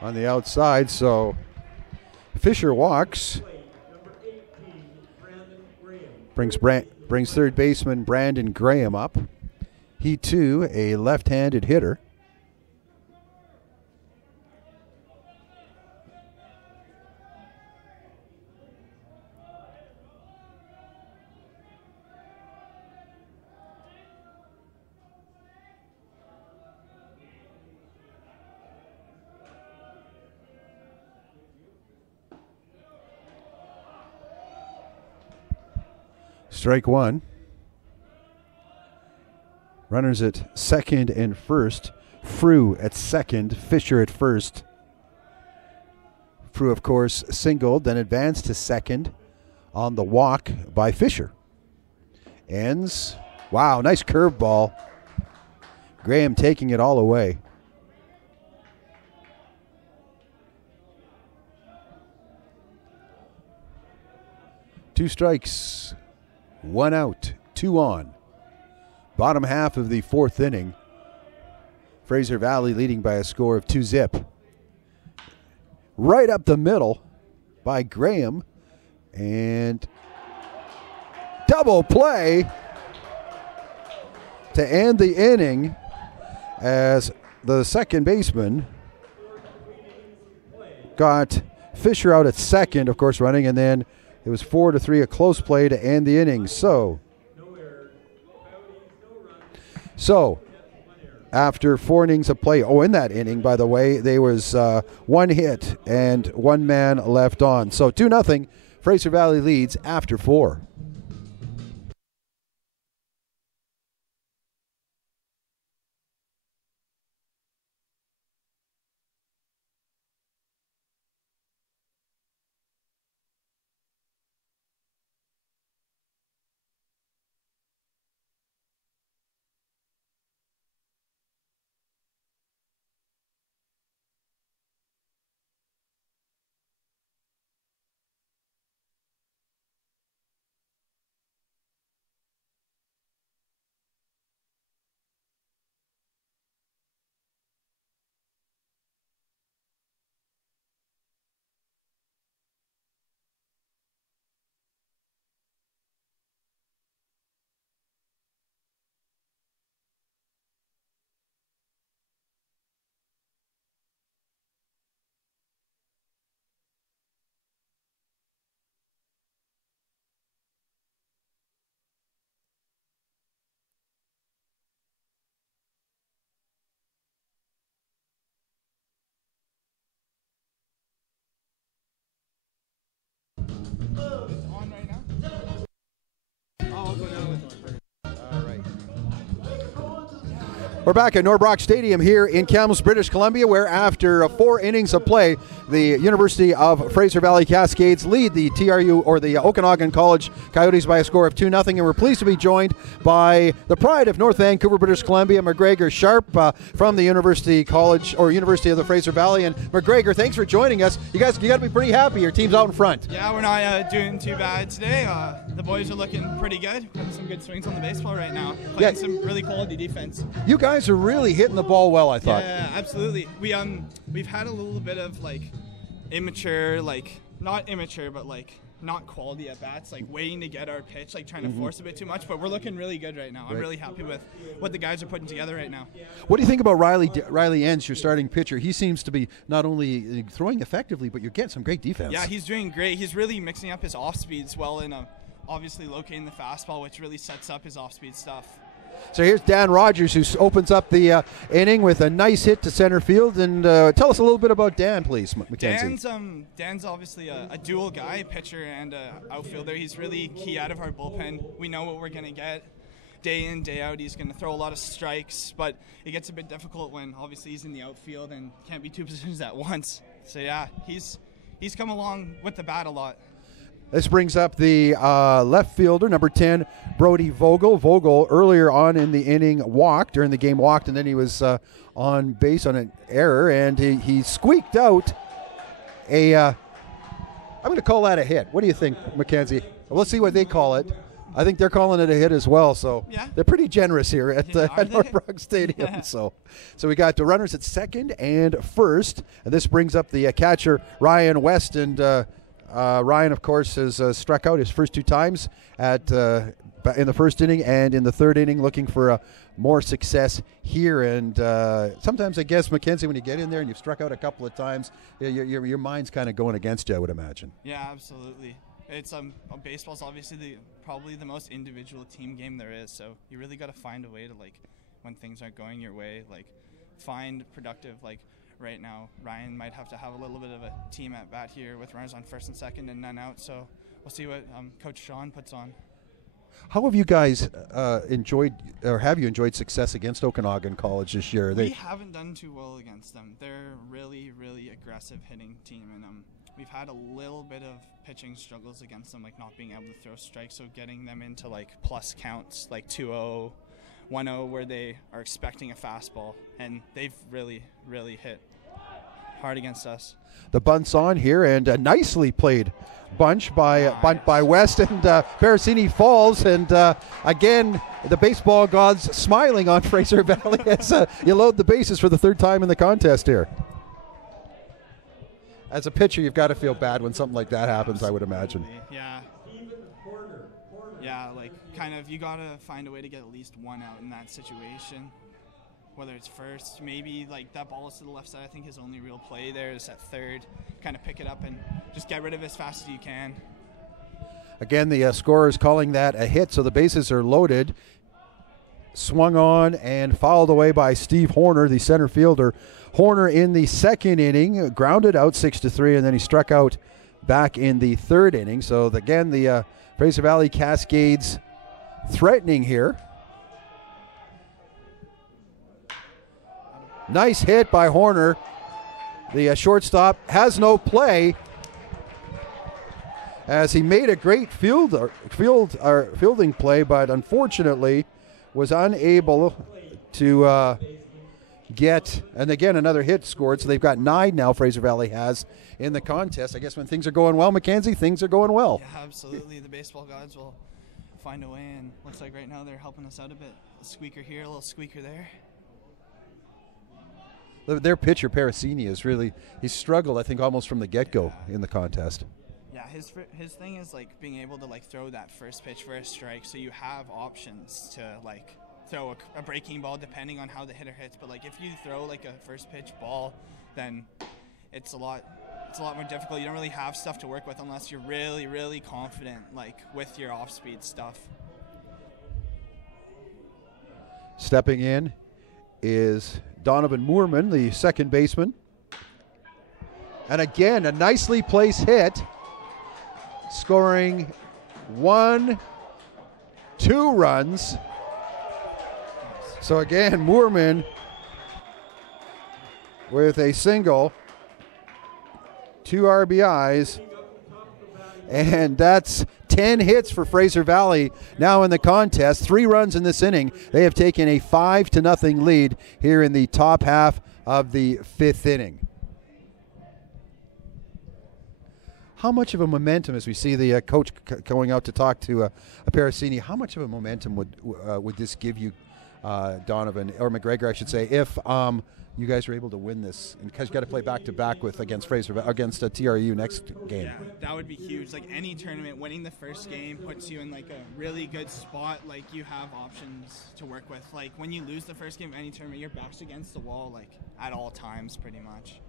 On the outside, so Fisher walks. Brings third baseman Brandon Graham up. He too a left-handed hitter. Strike 1. Runners at second and first. Frew at second, Fisher at first. Frew, of course, singled, then advanced to second on the walk by Fisher. Ends. Wow, nice curveball. Graham taking it all away. Two strikes. 1 out, 2 on. Bottom half of the 4th inning. Fraser Valley leading by a score of 2-0. Right up the middle by Graham. And double play to end the inning as the second baseman got Fisher out at second, of course, running, and then it was 4-3, a close play to end the inning. So after 4 innings of play, in that inning, by the way, there was 1 hit and 1 man left on. So 2-0, Fraser Valley leads after 4. We're back at Norbrock Stadium here in Kamloops, British Columbia, where after 4 innings of play, the University of Fraser Valley Cascades lead the TRU, or the Okanagan College Coyotes, by a score of 2-0. And we're pleased to be joined by the pride of North Vancouver, British Columbia, McGregor Sharp from the University College, or University of the Fraser Valley. And McGregor, thanks for joining us. You got to be pretty happy. Your team's out in front. Yeah, we're not doing too bad today. The boys are looking pretty good. Putting some good swings on the baseball right now. Playing some really quality defense. You guys are really hitting the ball well, I thought. Yeah, absolutely. We've had a little bit of immature, not immature, but not quality at bats, like waiting to get our pitch, like trying to force a bit too much. But we're looking really good right now. I'm really happy with what the guys are putting together right now. What do you think about Riley Enns, your starting pitcher? He seems to be not only throwing effectively, but you're getting some great defense. Yeah, he's doing great. He's really mixing up his off speeds well, and obviously locating the fastball, which really sets up his off speed stuff. So here's Dan Rogers, who opens up the inning with a nice hit to center field. And tell us a little bit about Dan, please, Mackenzie. Dan's obviously a dual guy, pitcher and outfielder. He's really key out of our bullpen. We know what we're going to get. Day in, day out, he's going to throw a lot of strikes, but it gets a bit difficult when obviously he's in the outfield and can't be two positions at once. So yeah, he's come along with the bat a lot. This brings up the left fielder, number 10, Brody Vogel. Vogel earlier on in the inning during the game walked, and then he was on base on an error, and he squeaked out a, I'm going to call that a hit. What do you think, Mackenzie? We'll see what they call it. I think they're calling it a hit as well, so they're pretty generous here at Northbrook Stadium. Yeah. So we got the runners at second and first, and this brings up the catcher, Ryan West, and Ryan, of course, has struck out his first 2 times in the first inning and in the third inning, looking for more success here. And sometimes, I guess, Mackenzie, when you get in there and you've struck out a couple of times, your mind's kind of going against you, I would imagine. Yeah, absolutely. It's baseball's obviously probably the most individual team game there is. So you really got to find a way to, like, when things aren't going your way, like, find productive, like. Right now, Ryan might have to have a little bit of a team at bat here with runners on first and second and none out. So we'll see what Coach Sean puts on. How have you guys enjoyed success against Okanagan College this year? We haven't done too well against them. They're really, really aggressive hitting team, and we've had a little bit of pitching struggles against them, like not being able to throw strikes. So getting them into like plus counts, like 2-0. 1-0, where they are expecting a fastball, and they've really, really hit hard against us. The bunt's on here, and a nicely played bunt by West, and Parasini falls, and again, the baseball gods smiling on Fraser Valley as you load the bases for the 3rd time in the contest here. As a pitcher, you've got to feel bad when something like that happens, I would imagine. Yeah. Yeah, like, kind of, you got to find a way to get at least 1 out in that situation. Whether it's first, maybe, like, that ball is to the left side. I think his only real play there is at third. Kind of pick it up and just get rid of it as fast as you can. Again, the scorer is calling that a hit, so the bases are loaded. Swung on and fouled away by Steve Horner, the center fielder. Horner in the 2nd inning, grounded out 6-3, and then he struck out back in the 3rd inning. So, again, the Fraser Valley Cascades threatening here. Nice hit by Horner. The shortstop has no play as he made a great fielding play, but unfortunately was unable to get, and again, another hit scored. So they've got 9 now, Fraser Valley has, in the contest. I guess when things are going well, Mackenzie, things are going well. Yeah, absolutely. The baseball gods will find a way, and looks like right now they're helping us out a bit. A squeaker here, a little squeaker there. Their pitcher, Parasini, he's struggled, I think, almost from the get-go in the contest. Yeah, his thing is, like, being able to, like, throw that first pitch for a strike, so you have options to, like, throw a breaking ball depending on how the hitter hits. But, like, if you throw, like, a first pitch ball, then it's a lot more difficult. You don't really have stuff to work with unless you're really, really confident, like, with your off-speed stuff. Stepping in is Donovan Moorman, the 2nd baseman. And again, a nicely placed hit, scoring 1, 2 runs. So again, Moorman with a single, 2 RBIs, and that's 10 hits for Fraser Valley now in the contest. 3 runs in this inning. They have taken a 5-0 lead here in the top half of the 5th inning. How much of a momentum, as we see the coach going out to talk to Parasini, how much of a momentum would this give you, Donovan, or McGregor, I should say, if you guys are able to win this, and because you got to play back-to-back against TRU next game. Yeah, that would be huge. Like any tournament, winning the first game puts you in like a really good spot. Like you have options to work with. Like when you lose the first game of any tournament, your back's against the wall like at all times pretty much.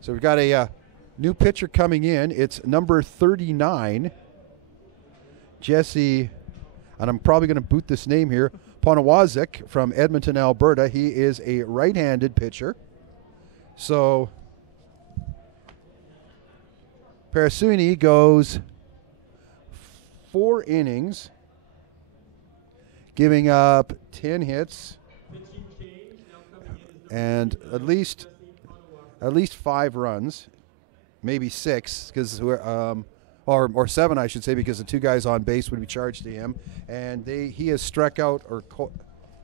So we've got a new pitcher coming in. It's number 39, Jesse, and I'm probably going to boot this name here, Ponawazik from Edmonton, Alberta. He is a right-handed pitcher. So Parasuni goes 4 innings, giving up 10 hits and at least 5 runs, maybe 6, because or 7, I should say, because the 2 guys on base would be charged to him, and he has struck out,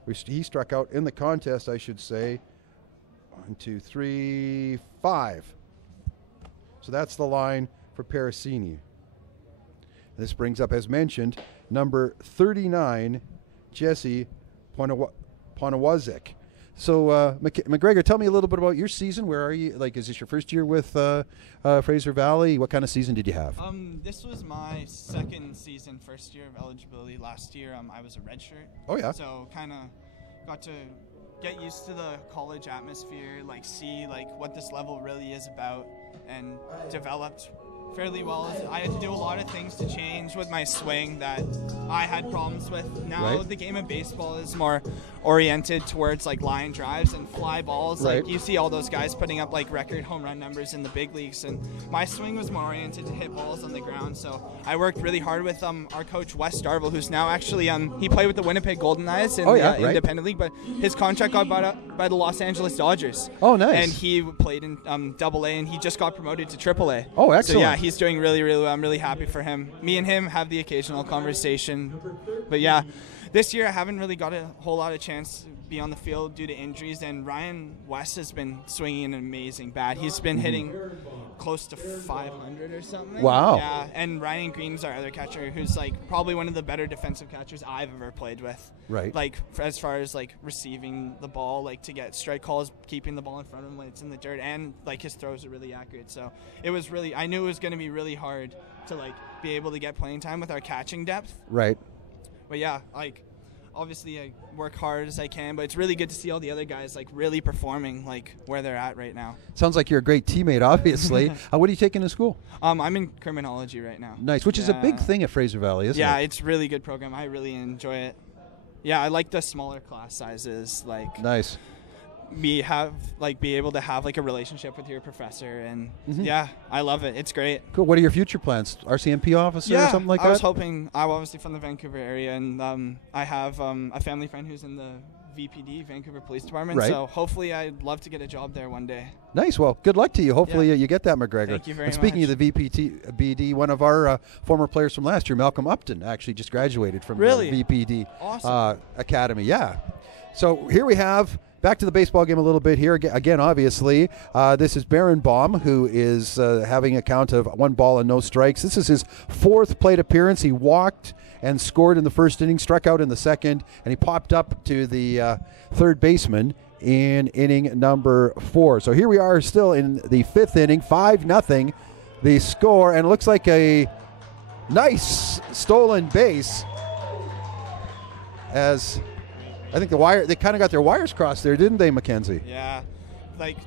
he struck out in the contest, I should say. 1, 2, 3, 5. So that's the line for Parasini. This brings up, as mentioned, number 39, Jesse Ponawazik. So, McGregor, tell me a little bit about your season. Where are you? Like, is this your first year with Fraser Valley? What kind of season did you have? This was my second season, first year of eligibility. Last year, I was a redshirt. Oh, yeah. So, kind of got to get used to the college atmosphere, like see like what this level really is about, and developed fairly well. I had to do a lot of things to change with my swing that I had problems with. Now the game of baseball is more oriented towards like line drives and fly balls. Like you see all those guys putting up like record home run numbers in the big leagues, and my swing was more oriented to hit balls on the ground. So I worked really hard with our coach Wes Darville, who's now actually he played with the Winnipeg Golden Eyes in the Independent League, but his contract got bought up by the Los Angeles Dodgers. Oh, nice. And he played in AA, and he just got promoted to AAA. Oh, excellent. So yeah, he's doing really, really well. I'm really happy for him. Me and him have the occasional conversation. But yeah, this year I haven't really got a whole lot of chance to be on the field due to injuries, and Ryan West has been swinging an amazing bat. He's been hitting close to 500 or something. Wow. Yeah, and Ryan Green's our other catcher, who's like probably one of the better defensive catchers I've ever played with. Right. Like as far as like receiving the ball, like to get strike calls, keeping the ball in front of him when it's in the dirt, and like his throws are really accurate. So it was really, I knew it was going to be really hard to like be able to get playing time with our catching depth. Right. But yeah, like obviously I work hard as I can, but it's really good to see all the other guys like really performing like where they're at right now. Sounds like you're a great teammate, obviously. What are you taking in school? I'm in criminology right now. Nice, which is a big thing at Fraser Valley, isn't it? Yeah, it's a really good program. I really enjoy it. Yeah, I like the smaller class sizes. Like nice. Be able to have like a relationship with your professor, and yeah, I love it. It's great. Cool. What are your future plans? RCMP officer or something like that? I was hoping. I'm obviously from the Vancouver area, and I have a family friend who's in the VPD, Vancouver Police Department. Right. So hopefully I'd love to get a job there one day. Nice. Well, good luck to you. Hopefully you get that, McGregor. Thank you very much. And speaking of the VPD, one of our former players from last year, Malcolm Upton, actually just graduated from the VPD Academy. Yeah. So here we have, back to the baseball game a little bit here. Again, obviously, this is Barenbaum, who is having a count of 1 ball and no strikes. This is his 4th plate appearance. He walked and scored in the first inning, struck out in the second, and he popped up to the third baseman in inning number 4. So here we are still in the 5th inning, 5-0 the score, and it looks like a nice stolen base, as I think they kind of got their wires crossed there, didn't they, Mackenzie? Yeah, like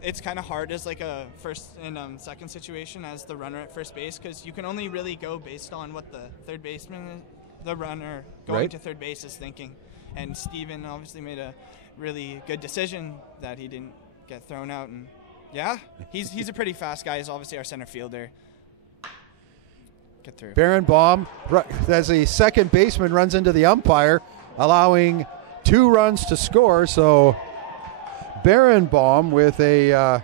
it's kind of hard as like a first and second situation as the runner at first base, because you can only really go based on what the third baseman, the runner going to third base, is thinking. And Steven obviously made a really good decision that he didn't get thrown out, and yeah, he's a pretty fast guy. He's obviously our center fielder. Get through. Barenbaum, as a second baseman, runs into the umpire, allowing 2 runs to score. So Barenbaum with a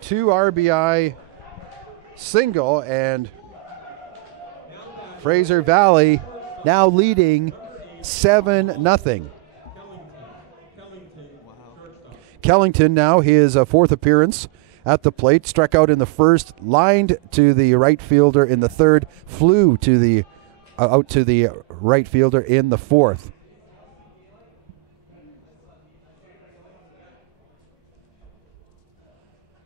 2 RBI single, and Fraser Valley now leading 7-0. Kellington now his 4th appearance at the plate, struck out in the first, lined to the right fielder in the third, flew to the out to the right fielder in the 4th.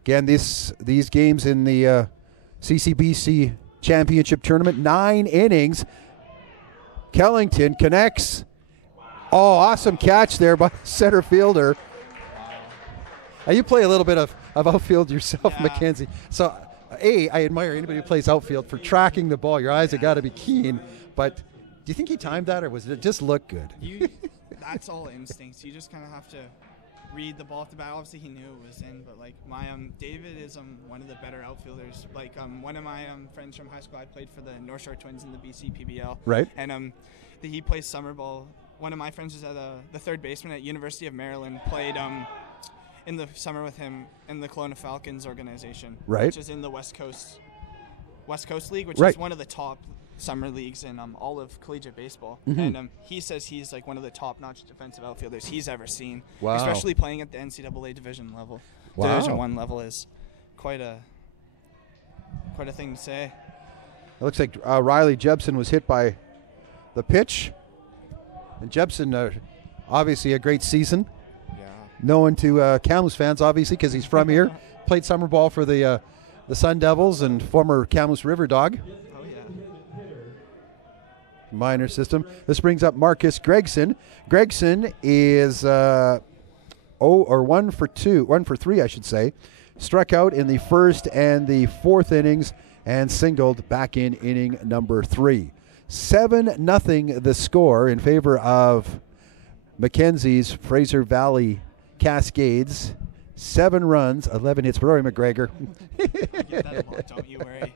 Again, these games in the CCBC Championship Tournament, 9 innings. Kellington connects. Oh, awesome catch there by center fielder. You play a little bit of outfield yourself, Yeah. Mackenzie. So, I admire anybody who plays outfield for tracking the ball. Your eyes have got to be keen. But do you think he timed that, or was it just look good? That's all instincts. You just kind of have to read the ball off the bat. Obviously, he knew it was in, but like my David is one of the better outfielders. Like one of my friends from high school, I played for the North Shore Twins in the BC PBL. Right. And he plays summer ball. One of my friends was at the third baseman at University of Maryland. Played in the summer with him in the Kelowna Falcons organization, right, which is in the West Coast League, which right. is one of the top summer leagues in all of collegiate baseball. Mm-hmm. And he says he's like one of the top-notch defensive outfielders he's ever seen. Wow. Especially playing at the NCAA division level. Wow. Division 1 level is quite a thing to say. It looks like Riley Jepson was hit by the pitch. And Jepson, obviously a great season. Yeah. Known to Kamloops fans, obviously, because he's from here. Played summer ball for the Sun Devils and former Kamloops River Dog. Minor system. This brings up Marcus Gregson. Gregson is 1 for 3, I should say. Struck out in the first and the fourth innings and singled back in inning number 3. 7-0 the score in favor of Mackenzie's Fraser Valley Cascades. 7 runs, 11 hits for Rory McGregor. I get that a lot, don't you worry.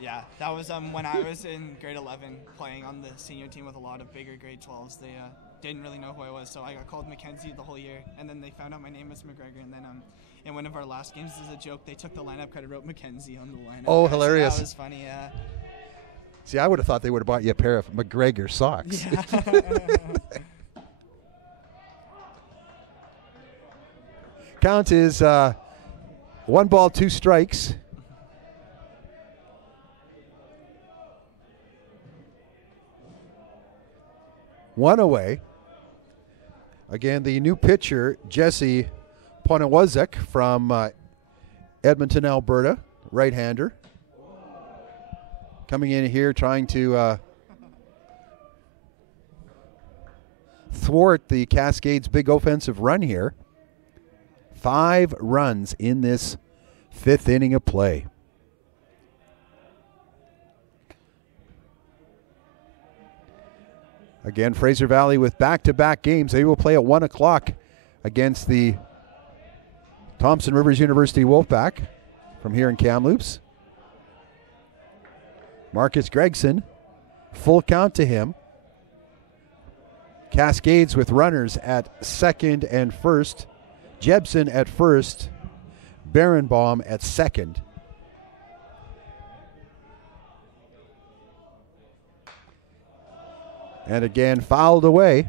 Yeah, that was when I was in grade 11 playing on the senior team with a lot of bigger grade 12s. They didn't really know who I was, so I got called Mackenzie the whole year. And then they found out my name was McGregor. And then in one of our last games, as a joke, they took the lineup card and wrote Mackenzie on the lineup. Oh, so hilarious. that was funny, yeah. See, I would have thought they would have bought you a pair of McGregor socks. Yeah. Count is 1 ball, 2 strikes. One away. Again, the new pitcher, Jesse Ponawazek from Edmonton, Alberta, right-hander. Coming in here trying to thwart the Cascades' big offensive run here. 5 runs in this 5th inning of play. Again, Fraser Valley with back-to-back games. They will play at 1 o'clock against the Thompson Rivers University Wolfpack from here in Kamloops. Marcus Gregson, full count to him. Cascades with runners at second and first. Jebson at first. Barenbaum at second. And again, fouled away.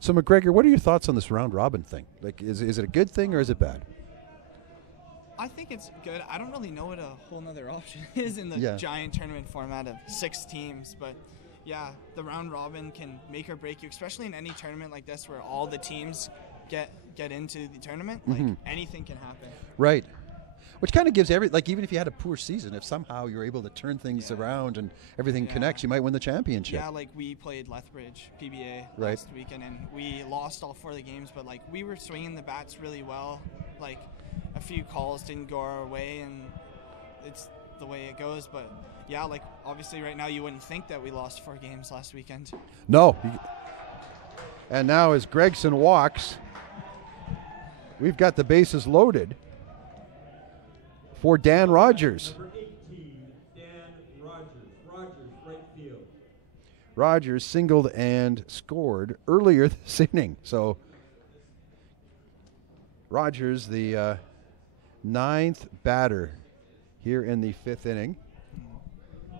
So, McGregor, what are your thoughts on this round robin thing? Like, is it a good thing or is it bad? I think it's good. I don't really know what a whole nother option is in the giant tournament format of 6 teams, but yeah, the round robin can make or break you, especially in any tournament like this where all the teams get into the tournament. Like anything can happen. Right. Which kind of gives even if you had a poor season, if somehow you're able to turn things around and everything connects, you might win the championship. Yeah, like we played Lethbridge PBA last weekend, and we lost all 4 of the games, but like we were swinging the bats really well. Like a few calls didn't go our way, and it's the way it goes. But yeah, like obviously right now you wouldn't think that we lost 4 games last weekend. No. And now as Gregson walks, we've got the bases loaded for Dan Rogers. Number 18, Dan Rogers. Rogers, right field. Rogers singled and scored earlier this inning. So Rogers, the 9th batter here in the 5th inning.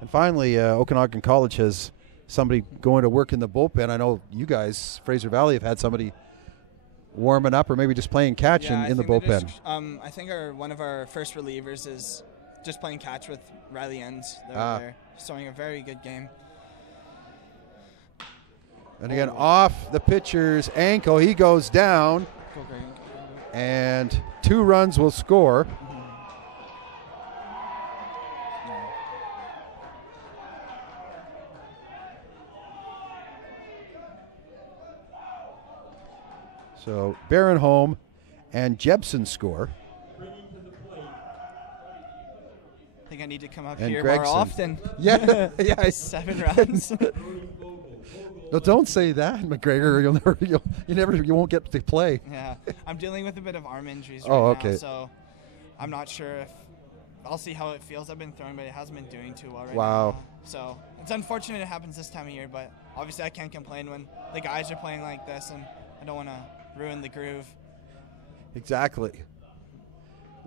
And finally, Okanagan College has somebody going to work in the bullpen. I know you guys, Fraser Valley, have had somebody warming up or maybe just playing catch in the bullpen. I think one of our first relievers is just playing catch with Riley Enns. They're showing a very good game. And again, off the pitcher's ankle. He goes down. Go, Greg. And 2 runs will score. So Barinholm and Jebsen score. I think I need to come up And here Gregson. more often. Yeah, yeah. 7 runs. No, don't say that, McGregor. You won't get to play. Yeah, I'm dealing with a bit of arm injuries Oh, right okay. now, so I'm not sure if I'll see how it feels. I've been throwing, but it hasn't been doing too well right Wow. now. So it's unfortunate it happens this time of year, but obviously I can't complain when the guys are playing like this, and I don't want to ruin the groove. Exactly.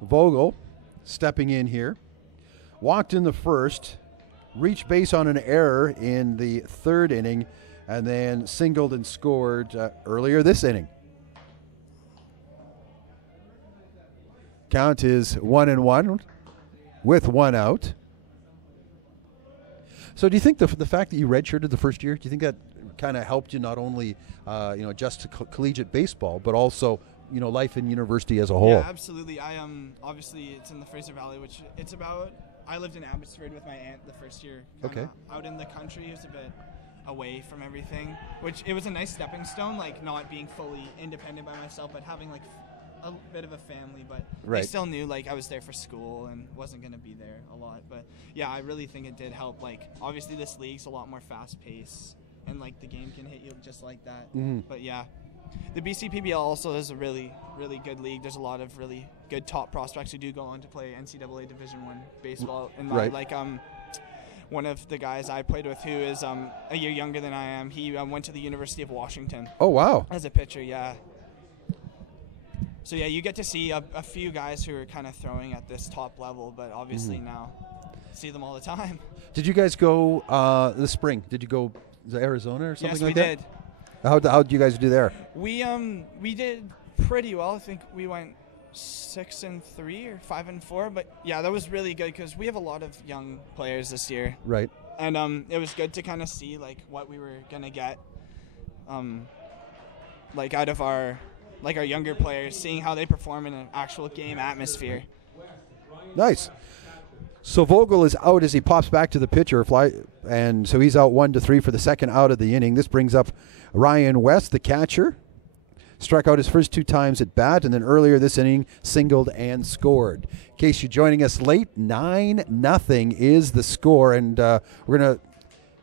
Vogel stepping in here. Walked in the first, reached base on an error in the 3rd inning, and then singled and scored earlier this inning. Count is 1-1 with 1 out. So do you think the fact that you redshirted the first year, do you think that kind of helped you not only adjust to collegiate baseball, but also life in university as a whole? Yeah, absolutely. I obviously it's in the Fraser Valley, which it's about. I lived in Abbotsford with my aunt the first year. Okay. Out in the country, it was a bit away from everything, which it was a nice stepping stone, like not being fully independent by myself, but having like a bit of a family. But I still knew like I was there for school and wasn't going to be there a lot. But yeah, I really think it did help. Like obviously this league's a lot more fast paced, and like the game can hit you just like that. But yeah. The BCPBL also is a really, really good league. There's a lot of really good top prospects who do go on to play NCAA Division I baseball. And one of the guys I played with who is a year younger than I am, he went to the University of Washington. Oh, wow. As a pitcher, yeah. So, yeah, you get to see a few guys who are kind of throwing at this top level, but obviously now see them all the time. Did you guys go this spring? Did you go to Arizona or something like that? Yes, we did. How did you guys do there? We did pretty well. I think we went 6-3 or 5-4. But yeah, that was really good because we have a lot of young players this year. Right. And it was good to kind of see like what we were gonna get, like out of our younger players, seeing how they perform in an actual game atmosphere. Nice. So Vogel is out as he pops back to the pitcher, and so he's out 1-3 for the second out of the inning. This brings up Ryan West, the catcher. Struck out his first 2 times at bat, and then earlier this inning singled and scored. In case you're joining us late, 9-0 is the score, and we're going to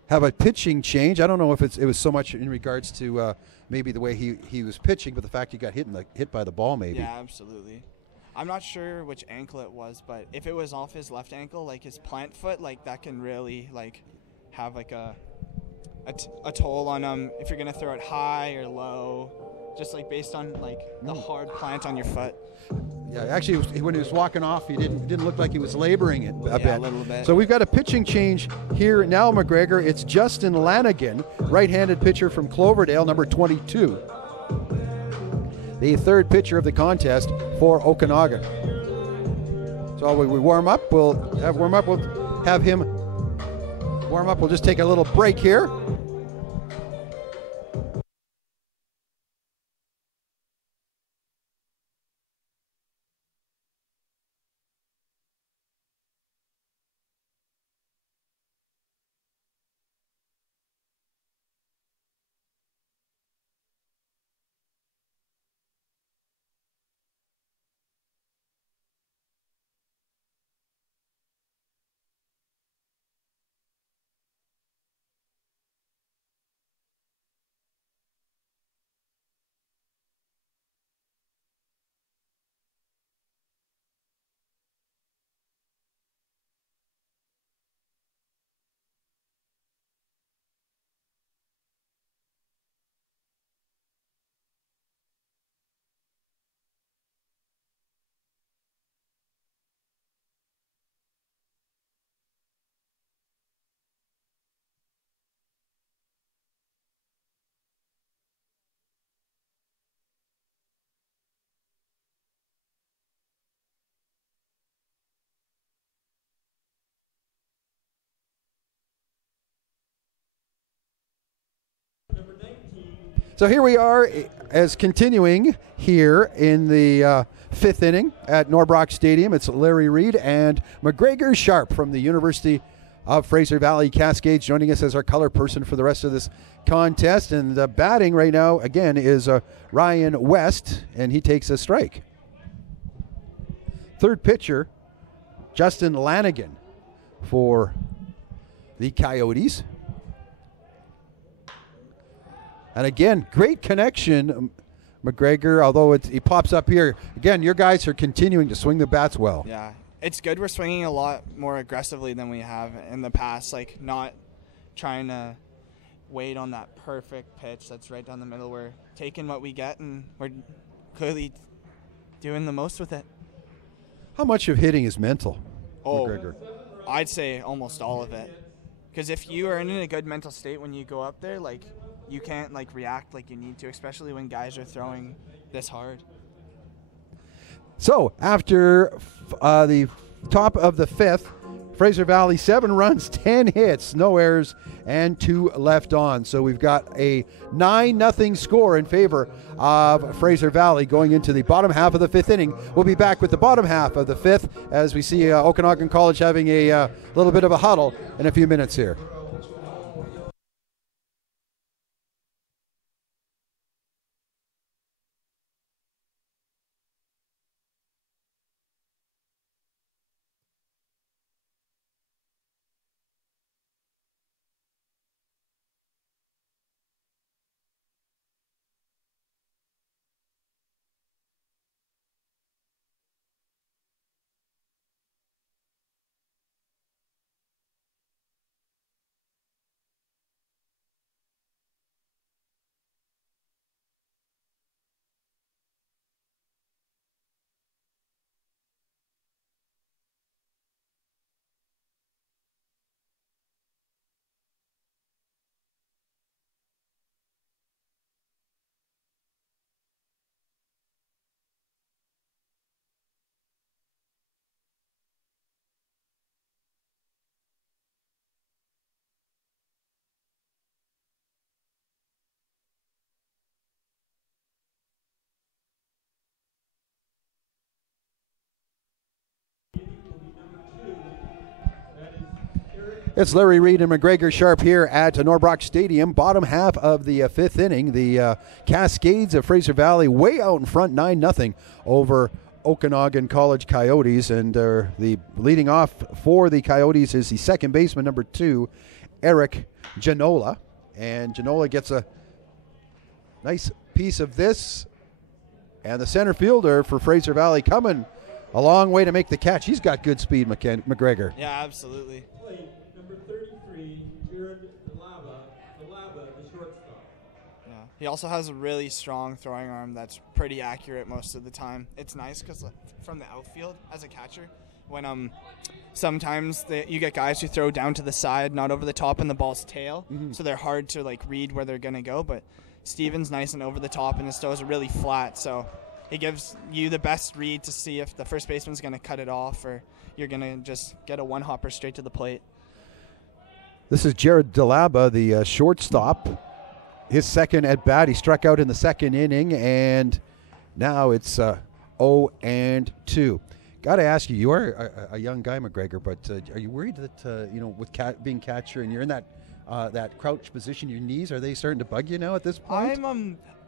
have a pitching change. I don't know if it was so much in regards to maybe the way he was pitching, but the fact he got hit by the ball maybe. Yeah, absolutely. I'm not sure which ankle it was, but if it was off his left ankle, like his plant foot, like that can really like have like a toll on if you're gonna throw it high or low, just like based on like the hard plant on your foot. Yeah, actually, when he was walking off, he didn't look like he was laboring it a bit. A little bit. So we've got a pitching change here now, McGregor. It's Justin Lanigan, right-handed pitcher from Cloverdale, number 22. The 3rd pitcher of the contest for Okanagan. So we warm up. We'll have him warm up. We'll just take a little break here. So here we are as continuing here in the fifth inning at Norbrock Stadium. It's Larry Reed and McGregor Sharp from the University of Fraser Valley Cascades joining us as our color person for the rest of this contest. And the batting right now, again, is Ryan West, and he takes a strike. Third pitcher, Justin Lanigan for the Coyotes. And again, great connection, McGregor, although he pops up here. Again, your guys are continuing to swing the bats well. Yeah, it's good. We're swinging a lot more aggressively than we have in the past, like not trying to wait on that perfect pitch that's right down the middle. We're taking what we get, and we're clearly doing the most with it. How much of hitting is mental, McGregor? I'd say almost all of it. Because if you are in a good mental state when you go up there, like, you can't like react like you need to, especially when guys are throwing this hard. So after the top of the fifth, Fraser Valley 7 runs, 10 hits, no errors, and 2 left on. So we've got a 9-0 score in favor of Fraser Valley going into the bottom half of the fifth inning. We'll be back with the bottom half of the fifth as we see Okanagan College having a little bit of a huddle in a few minutes here. It's Larry Reed and McGregor Sharp here at Norbrock Stadium. Bottom half of the fifth inning. The Cascades of Fraser Valley way out in front, 9-0 over Okanagan College Coyotes. And the leading off for the Coyotes is the second baseman, number 2, Eric Janola. And Janola gets a nice piece of this. And the center fielder for Fraser Valley coming a long way to make the catch. He's got good speed, McGregor. Yeah, absolutely. Number 33, Jared Delaba, the shortstop. Yeah, he also has a really strong throwing arm that's pretty accurate most of the time. It's nice because from the outfield as a catcher, when sometimes you get guys who throw down to the side, not over the top, and the ball's tail, so they're hard to like read where they're gonna go. But Steven's nice and over the top, and his throws are really flat, so he gives you the best read to see if the first baseman's gonna cut it off or you're gonna just get a one-hopper straight to the plate. This is Jared Delaba, the shortstop. His second at bat. He struck out in the second inning, and now it's 0-2. Got to ask you, you are a young guy, McGregor, but are you worried that with being catcher and you're in that crouch position, your knees, are they starting to bug you now at this point?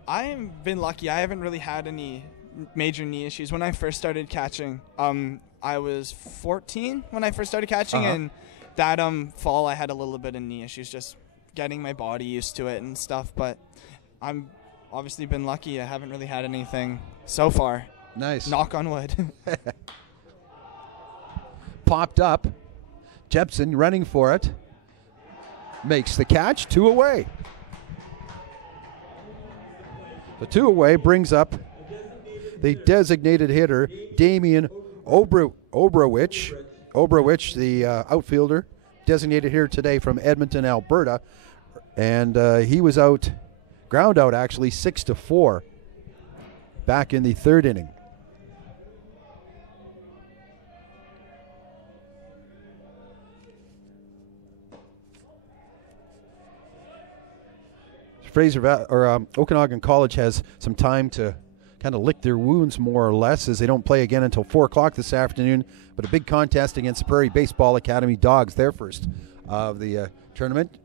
I've been lucky. I haven't really had any major knee issues. When I first started catching, I was 14 when I first started catching, and that fall I had a little bit of knee issues, just getting my body used to it and stuff. But I'm obviously been lucky. I haven't really had anything so far. Nice. Knock on wood. Popped up. Jepson running for it. Makes the catch. 2 away. The 2 away brings up the designated hitter, Damian Obrowich. Obrowich, the outfielder, designated here today from Edmonton, Alberta. And he was ground out actually 6-4 back in the third inning. Okanagan College has some time to kind of lick their wounds more or less, as they don't play again until 4 o'clock this afternoon. But a big contest against the Prairie Baseball Academy Dogs, their first of the tournament.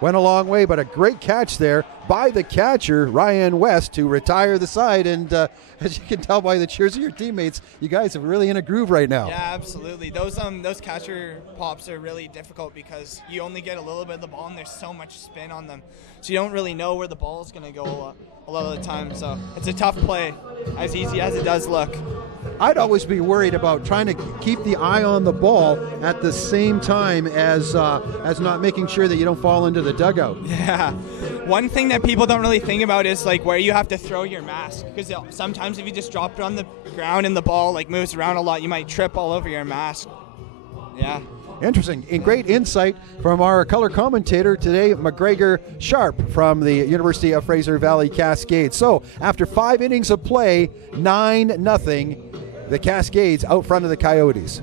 Went a long way, but a great catch there by the catcher, Ryan West, to retire the side. And as you can tell by the cheers of your teammates, you guys are really in a groove right now. Yeah, absolutely. Those catcher pops are really difficult because you only get a little bit of the ball and there's so much spin on them. So you don't really know where the ball is going to go a lot of the time. So it's a tough play, as easy as it does look. I'd always be worried about trying to keep the eye on the ball at the same time as not making sure that you don't fall into the dugout. Yeah. One thing that people don't really think about is like where you have to throw your mask, because sometimes if you just drop it on the ground and the ball like moves around a lot, you might trip all over your mask. Yeah. Interesting. And great insight from our color commentator today, McGregor Sharp from the University of Fraser Valley Cascades. So after 5 innings of play, 9-0, the Cascades out front of the Coyotes.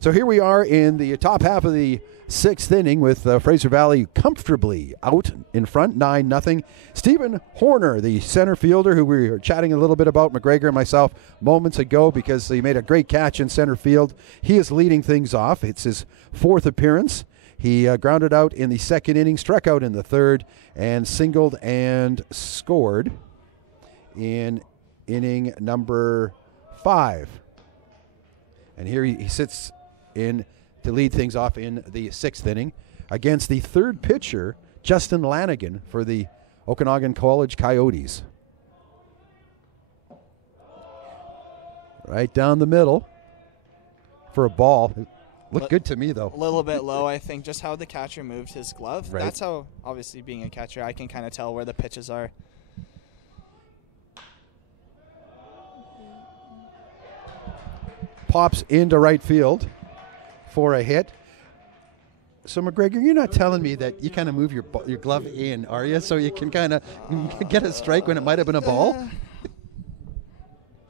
So here we are in the top half of the 6th inning with Fraser Valley comfortably out in front, 9-0. Stephen Horner, the center fielder, who we were chatting a little bit about, McGregor and myself, moments ago, because he made a great catch in center field. He is leading things off. It's his 4th appearance. He grounded out in the 2nd inning, struck out in the 3rd, and singled and scored in inning number 5. And here he sits in to lead things off in the 6th inning against the 3rd pitcher, Justin Lanigan, for the Okanagan College Coyotes. Right down the middle for a ball. Looked good to me, though. A little bit low, I think, just how the catcher moved his glove. Right. That's how, obviously, being a catcher, I can kind of tell where the pitches are. Pops into right field for a hit. So, McGregor, you're not telling me that you kind of move your glove in, are you? So you can kind of get a strike when it might have been a ball?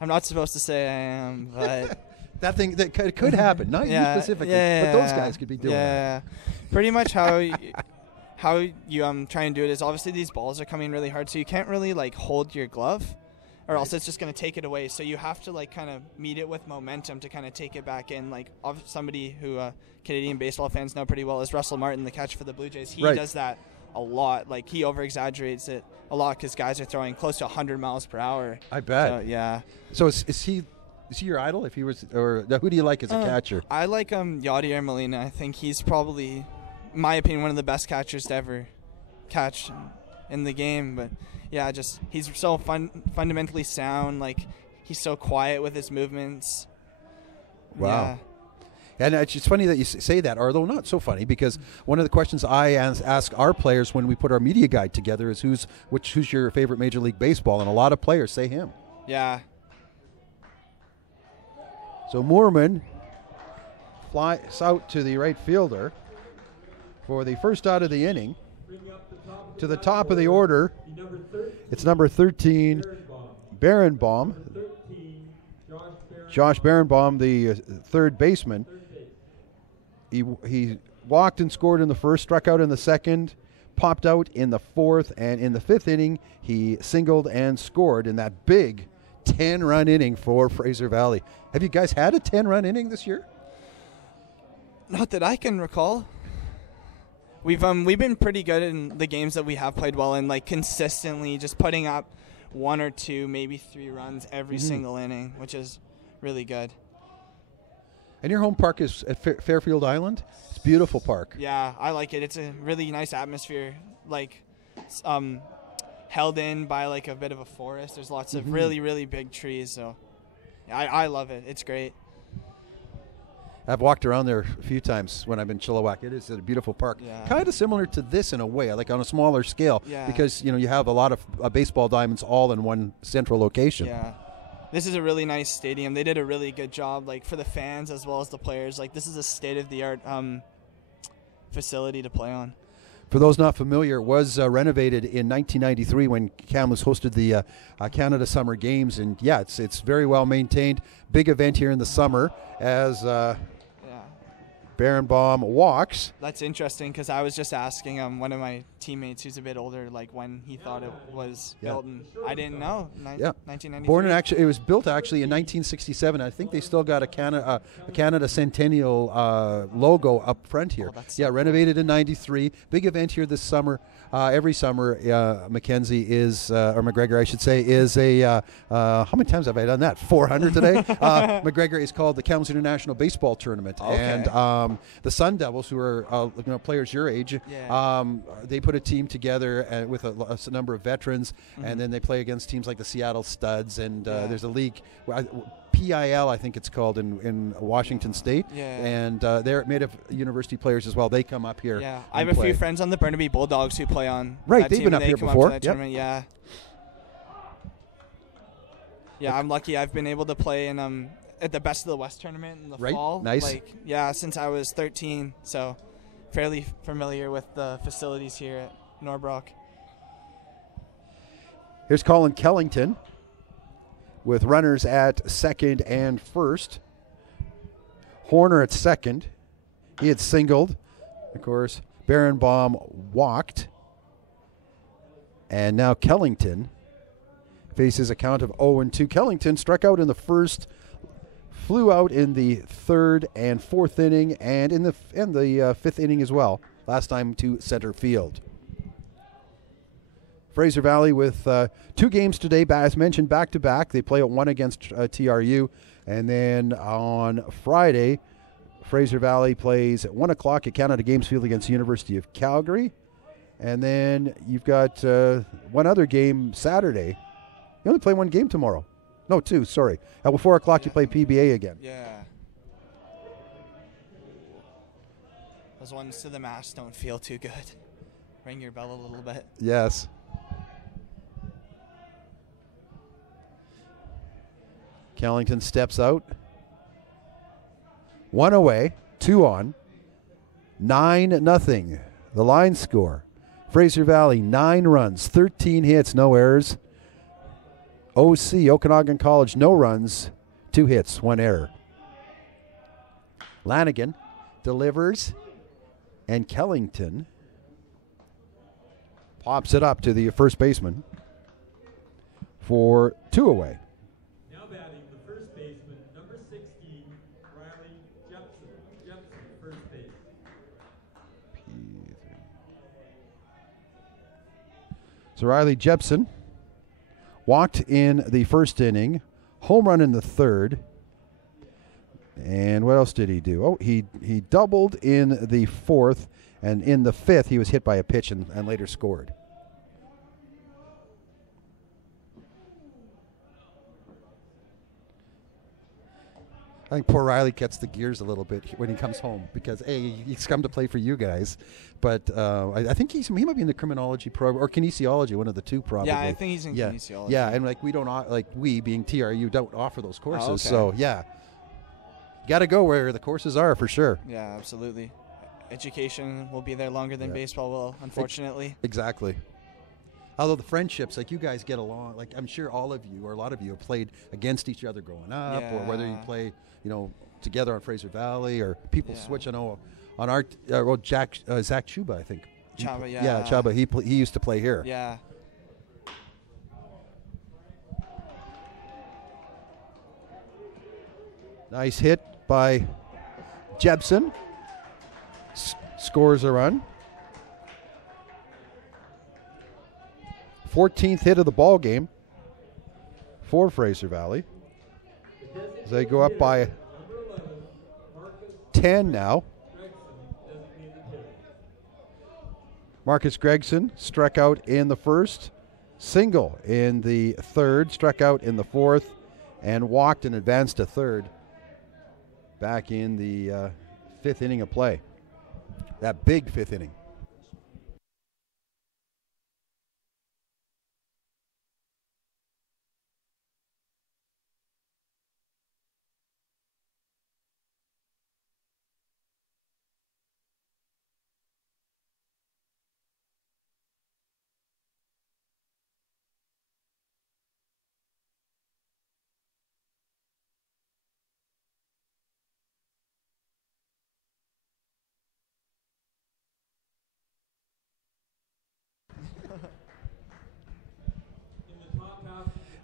I'm not supposed to say I am, but... that could happen. Not you specifically, but those guys could be doing that. Pretty much how you try and do it is, obviously these balls are coming really hard, so you can't really like hold your glove, or else it's just going to take it away. So you have to like kind of meet it with momentum to kind of take it back in. Like somebody who Canadian baseball fans know pretty well is Russell Martin, the catcher for the Blue Jays. He does that a lot. Like he over-exaggerates it a lot because guys are throwing close to 100 miles per hour. I bet. So, yeah. So is he your idol? If he was, or who do you like as a catcher? I like Yadier Molina. I think he's probably, in my opinion, one of the best catchers to ever catch in the game. But yeah, just he's so fundamentally sound. Like he's so quiet with his movements. Wow. Yeah. And it's funny that you say that, although not so funny, because one of the questions I ask our players when we put our media guide together is who's your favorite Major League Baseball, and a lot of players say him. Yeah. So Moorman flies out to the right fielder for the first out of the inning. To the top of the order, it's number 13, Barenbaum. Josh Barenbaum, the third baseman. He walked and scored in the first, struck out in the second, popped out in the fourth, and in the fifth inning, he singled and scored in that big 10-run inning for Fraser Valley. Have you guys had a 10-run inning this year? Not that I can recall. We've been pretty good in the games that we have played well in, like consistently just putting up 1 or 2, maybe 3 runs every single inning, which is really good. And your home park is at Fairfield Island. It's a beautiful park. Yeah, I like it. It's a really nice atmosphere, like held in by like a bit of a forest. There's lots of really, really big trees, so I love it. It's great. I've walked around there a few times when I'm in Chilliwack. It is a beautiful park. Yeah. Kind of similar to this in a way, like on a smaller scale, Yeah. because you have a lot of baseball diamonds all in one central location. Yeah. This is a really nice stadium. They did a really good job, like for the fans as well as the players. Like this is a state-of-the-art facility to play on. For those not familiar, it was renovated in 1993 when Kamloops hosted the Canada Summer Games, and yeah, it's very well maintained. Big event here in the summer as Barenbaum walks. That's interesting because I was just asking one of my teammates who's a bit older, like when he thought it was built, and I didn't know. 1993. Born in it was built actually in 1967. I think they still got a Canada Centennial logo up front here. Renovated in '93. Big event here this summer. Every summer, Mackenzie is, or McGregor, I should say, is a. How many times have I done that? 400 today. McGregor is called the Kamloops International Baseball Tournament, and the Sun Devils, who are players your age, they put a team together with a number of veterans, and then they play against teams like the Seattle Studs, and there's a league, PIL, I think it's called, in Washington State, and they're made of university players as well. They come up here. Yeah, I have a few friends on the Burnaby Bulldogs who play on. Right, that they've team, been up and here come before. Up to that tournament. Yeah. Yeah, I'm lucky. I've been able to play in at the Best of the West tournament in the fall. Nice. Since I was 13, so fairly familiar with the facilities here at Norbrook. Here's Colin Kellington with runners at second and first. Horner at second. He had singled. Of course, Barenbaum walked. And now Kellington faces a count of 0-2. Kellington struck out in the first, flew out in the third and fourth inning, and in the fifth inning as well. Last time to center field. Fraser Valley with 2 games today, as mentioned, back-to-back. They play one against TRU, and then on Friday, Fraser Valley plays at 1 o'clock at Canada Games Field against the University of Calgary. And then you've got one other game Saturday. You only play one game tomorrow. No, 2, sorry. At 4 o'clock you play PBA again. Yeah. Those ones to the mask don't feel too good. Ring your bell a little bit. Yes. Kellington steps out. 1 away, 2 on. 9-0. The line score. Fraser Valley, 9 runs, 13 hits, no errors. OC, Okanagan College, no runs, 2 hits, 1 error. Lanigan delivers, and Kellington pops it up to the first baseman for 2 away. Now batting the first baseman, number 16, Riley Jepson. Jepson, first base. So Riley Jepson walked in the first inning, home run in the third, and what else did he do? Oh, he doubled in the fourth, and in the fifth he was hit by a pitch and later scored. I think poor Riley gets the gears a little bit when he comes home because, A, he's come to play for you guys, but I think he might be in the criminology program or kinesiology, one of the two probably. Yeah, I think he's in kinesiology. Yeah, and we being TRU don't offer those courses, okay. So yeah. You got to go where the courses are for sure. Yeah, absolutely. Education will be there longer than baseball will, unfortunately. Exactly. Although the friendships, like you guys get along, like I'm sure all of you or a lot of you have played against each other growing up, or whether you play, together on Fraser Valley, or people switch. I know on our Zach Chuba, I think. Chuba, Yeah, Chuba. He used to play here. Yeah. Nice hit by Jepson. Scores a run. 14th hit of the ball game for Fraser Valley. As they go up by 10 now. Marcus Gregson struck out in the first, single in the third, struck out in the fourth, and walked and advanced to third back in the fifth inning of play. That big fifth inning.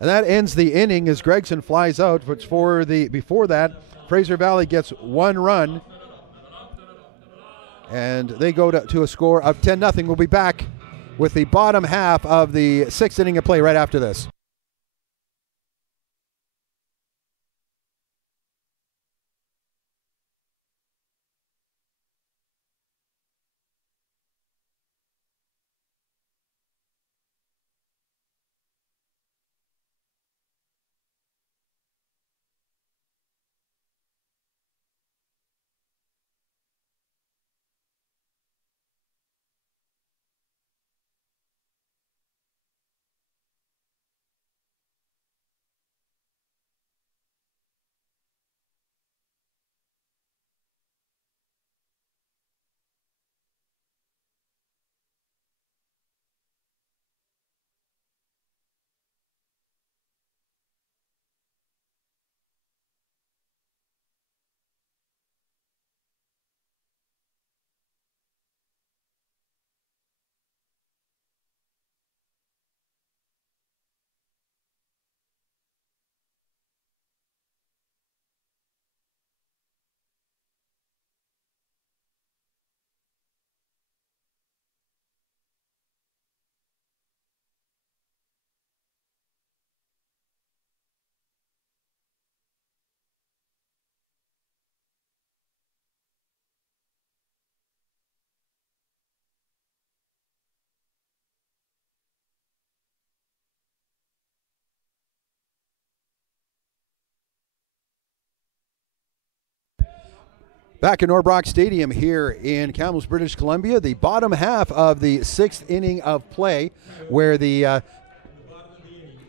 And that ends the inning as Gregson flies out. But before that, Fraser Valley gets one run, and they go to a score of 10-0. We'll be back with the bottom half of the sixth inning of play right after this. Back in Norbrock Stadium here in Kamloops, British Columbia, the bottom half of the sixth inning of play, where the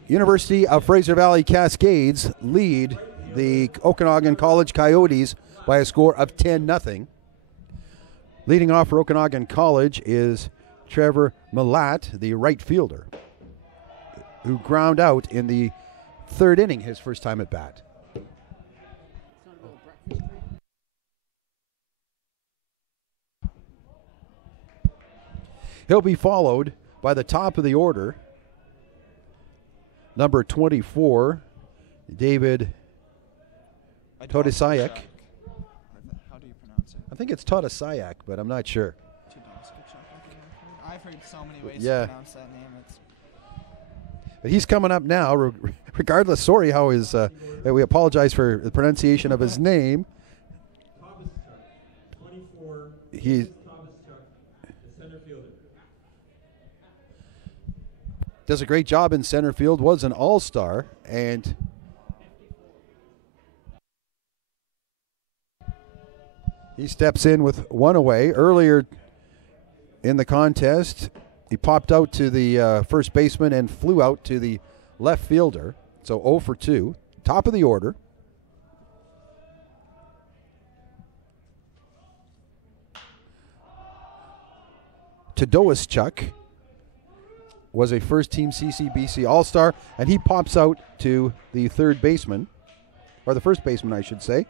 University of Fraser Valley Cascades lead the Okanagan College Coyotes by a score of 10-0. Leading off for Okanagan College is Trevor Malat, the right fielder, who ground out in the third inning, his first time at bat. He'll be followed by the top of the order, number 24, David Todesiak. How do you pronounce it? I think it's Todesiak, but I'm not sure. I've heard so many ways to pronounce that name. But he's coming up now, regardless. Sorry how his, we apologize for the pronunciation of his name. He does a great job in center field, was an all-star, and he steps in with one away. Earlier in the contest, he popped out to the first baseman and flew out to the left fielder. So 0 for 2, top of the order. Todosiak was a first-team CCBC All-Star, and he pops out to the third baseman, or the first baseman, I should say,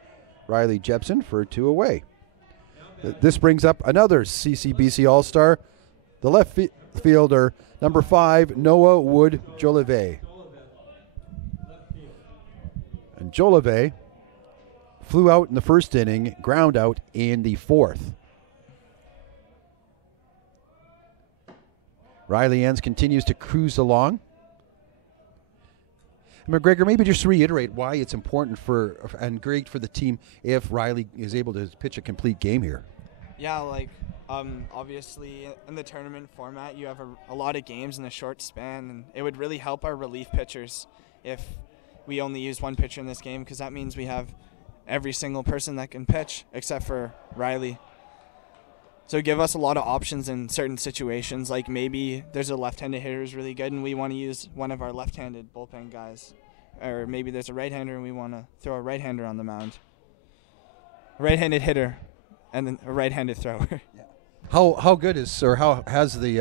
Riley Jepson, for 2 away. This brings up another CCBC All-Star, the left fielder, number 5, Noah Wood-Jolivet. And Jolivet flew out in the first inning, ground out in the fourth. Riley Enns continues to cruise along. McGregor, maybe just reiterate why it's important and great for the team if Riley is able to pitch a complete game here. Yeah, like obviously in the tournament format, you have a lot of games in a short span, and it would really help our relief pitchers if we only use one pitcher in this game, because that means we have every single person that can pitch except for Riley. So give us a lot of options in certain situations, like maybe there's a left-handed hitter who's really good and we want to use one of our left-handed bullpen guys. Or maybe there's a right-hander and we want to throw a right-hander on the mound. A right-handed hitter and then a right-handed thrower. Yeah. How good is, or how has the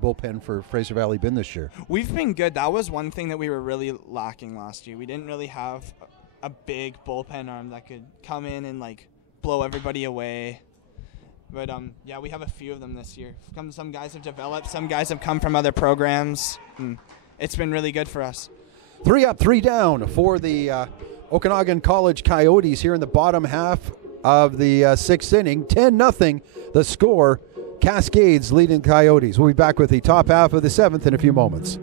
bullpen for Fraser Valley been this year? We've been good. That was one thing that we were really lacking last year. We didn't really have a big bullpen arm that could come in and like blow everybody away. But yeah, we have a few of them this year. Some guys have developed, some guys have come from other programs. It's been really good for us. 3 up, 3 down for the Okanagan College Coyotes here in the bottom half of the 6th inning. 10-0 the score. Cascades leading Coyotes. We'll be back with the top half of the 7th in a few moments.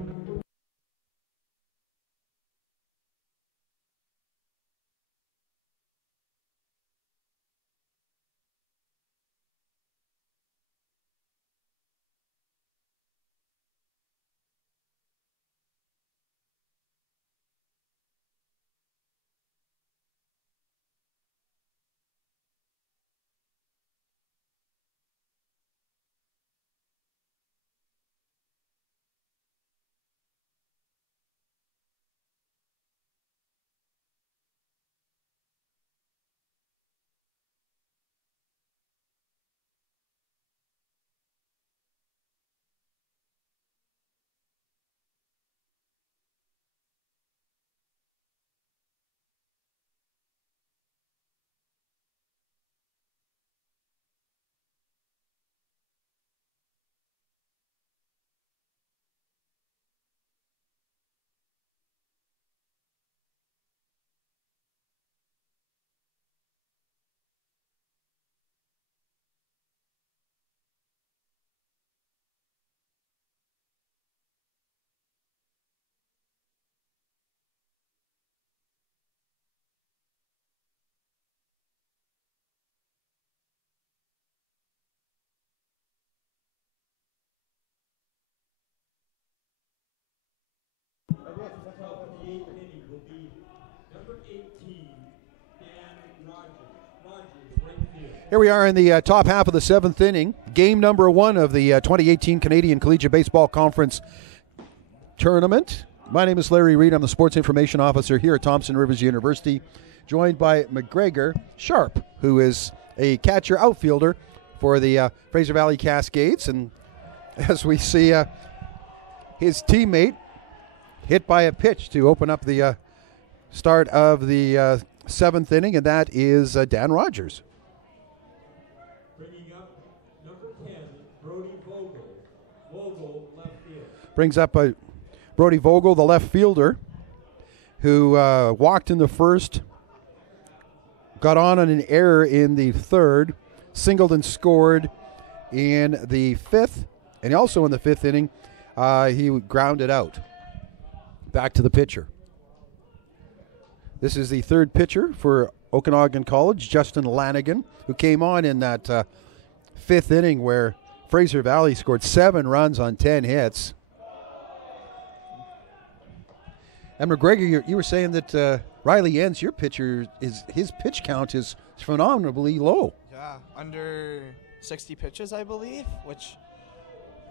Top of the 8th inning will be number 18, Dan Rogers, right field. Here we are in the top half of the 7th inning. Game number 1 of the 2018 Canadian Collegiate Baseball Conference Tournament. My name is Larry Reed. I'm the Sports Information Officer here at Thompson Rivers University, joined by McGregor Sharp, who is a catcher outfielder for the Fraser Valley Cascades. And as we see his teammate hit by a pitch to open up the start of the 7th inning, and that is Dan Rogers. Bringing up number 10, Brody Vogel. Vogel, left field. Brings up Brody Vogel, the left fielder, who walked in the first, got on an error in the 3rd, singled and scored in the 5th, and also in the 5th inning, he grounded out. Back to the pitcher. This is the 3rd pitcher for Okanagan College, Justin Lanigan, who came on in that 5th inning where Fraser Valley scored 7 runs on 10 hits. And McGregor, you were saying that Riley Enns, your pitcher, his pitch count is phenomenally low. Yeah, under 60 pitches, I believe, which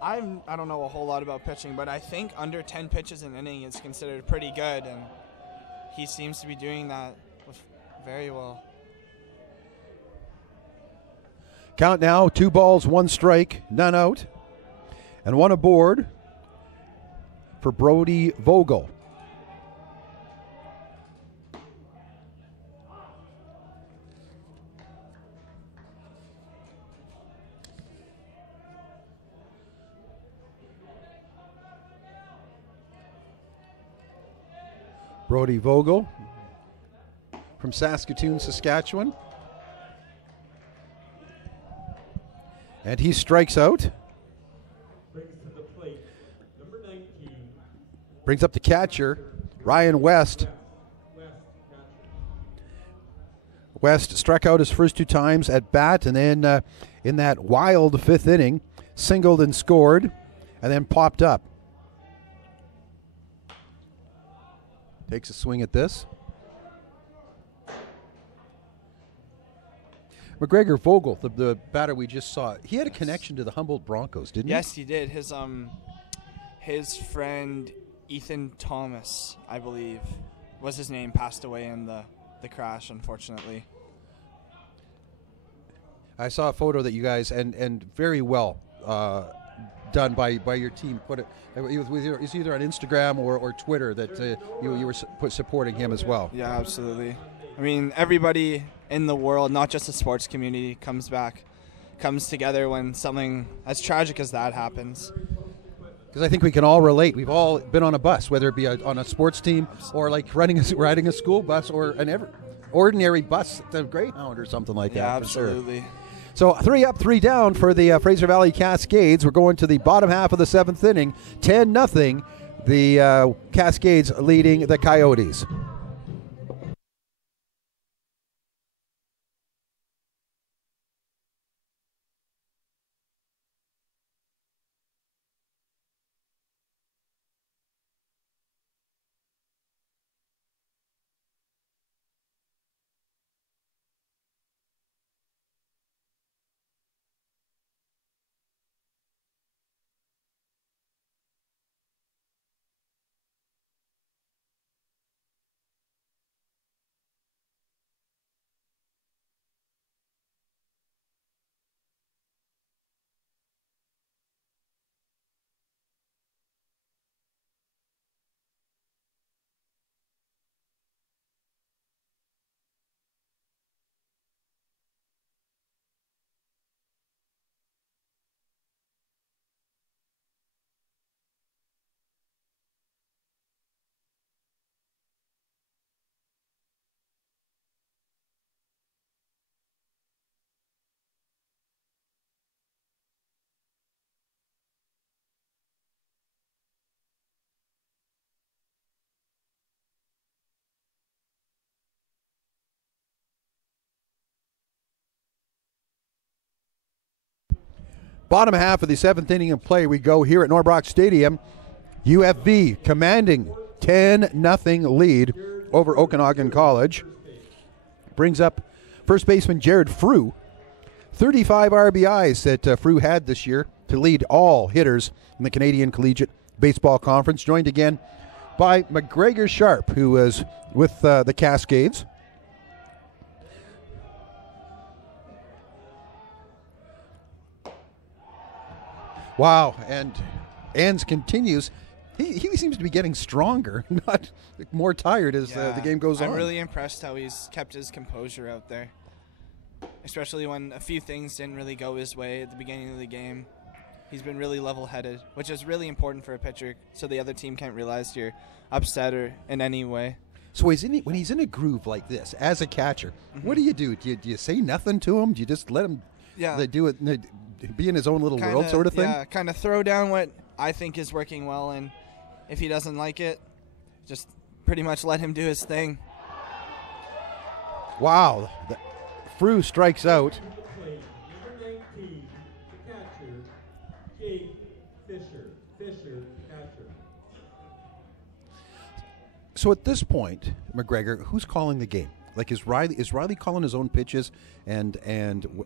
I don't know a whole lot about pitching, but I think under 10 pitches an inning is considered pretty good, and he seems to be doing that very well. Count now, 2 balls, 1 strike, none out, and 1 aboard for Brody Vogel. Brody Vogel from Saskatoon, Saskatchewan. And he strikes out. Brings to the plate, number 19. Brings up the catcher, Ryan West. West struck out his first 2 times at bat, and then in that wild 5th inning, singled and scored, and then popped up. Takes a swing at this. McGregor Vogel, the batter we just saw, he had a connection to the Humboldt Broncos, didn't he? Yes, he did. His friend Ethan Thomas, I believe, was his name, passed away in the crash, unfortunately. I saw a photo that you guys, and very well done by your team. Put it. It's either on Instagram or Twitter that you were supporting him as well. Yeah, absolutely. I mean, everybody in the world, not just the sports community, comes together when something as tragic as that happens. Because I think we can all relate. We've all been on a bus, whether it be on a sports team or like riding a school bus or an ordinary bus, the Greyhound or something like that. Yeah, absolutely. Sure. So 3 up, 3 down for the Fraser Valley Cascades. We're going to the bottom half of the 7th inning. 10-0. The Cascades leading the Coyotes. Bottom half of the 7th inning of play we go here at Norbrock Stadium. UFV commanding 10-0 lead over Okanagan College. Brings up first baseman Jared Frew. 35 RBIs that Frew had this year to lead all hitters in the Canadian Collegiate Baseball Conference. Joined again by McGregor Sharp, who was with the Cascades. Wow, and Ans continues. He seems to be getting stronger, not more tired as the game goes on. I'm really impressed how he's kept his composure out there, especially when a few things didn't really go his way at the beginning of the game. He's been really level-headed, which is really important for a pitcher, so the other team can't realize you're upset or in any way. So when he's in a groove like this, as a catcher, what do you do? Do you say nothing to him? Do you just let him do it, be in his own little world sort of thing? Yeah, kind of throw down what I think is working well, and if he doesn't like it, just pretty much let him do his thing. Wow. Frew strikes out. Number 19, the catcher, Jake Fisher. Catcher. So at this point, McGregor, who's calling the game? Like, is Riley calling his own pitches, and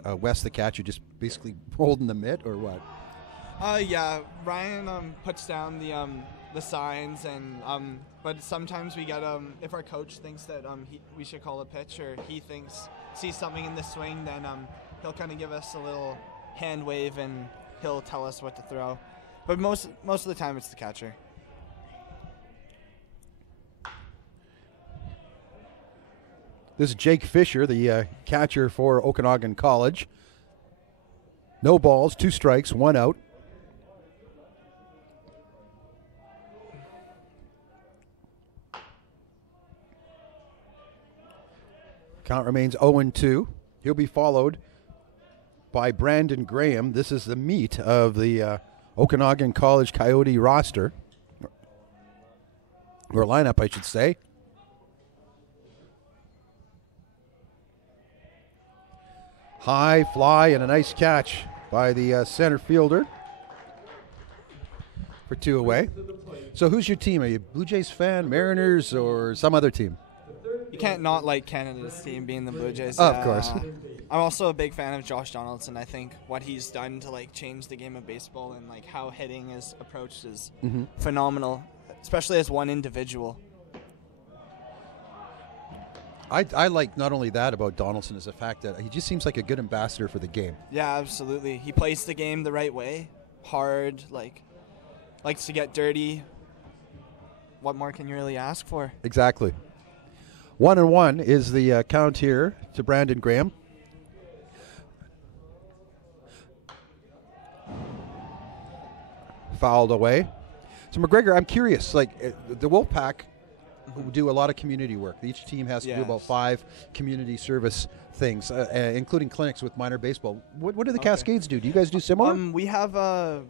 Wes the catcher just basically holding the mitt, or what? Yeah, Ryan puts down the signs, and but sometimes we get if our coach thinks that we should call a pitch, or he sees something in the swing, then he'll kind of give us a little hand wave and he'll tell us what to throw. But most of the time it's the catcher. This is Jake Fisher, the catcher for Okanagan College. No balls, 2 strikes, 1 out. Count remains 0-2. He'll be followed by Brandon Graham. This is the meat of the Okanagan College Coyote roster. or lineup, I should say. High fly and a nice catch by the center fielder for 2 away. So who's your team? Are you a Blue Jays fan, Mariners, or some other team? You can't not like Canada's team being the Blue Jays. Of course. I'm also a big fan of Josh Donaldson. I think what he's done to like change the game of baseball and like how hitting is approached is phenomenal, especially as one individual. I like not only that about Donaldson is the fact that he just seems like a good ambassador for the game. Yeah, absolutely. He plays the game the right way, hard, likes to get dirty. What more can you really ask for? Exactly. 1-1 is the count here to Brandon Graham. Fouled away. So McGregor, I'm curious, like the Wolfpack do a lot of community work. Each team has to do about 5 community service things, including clinics with minor baseball. What do the Cascades do? Do you guys do similar? We have a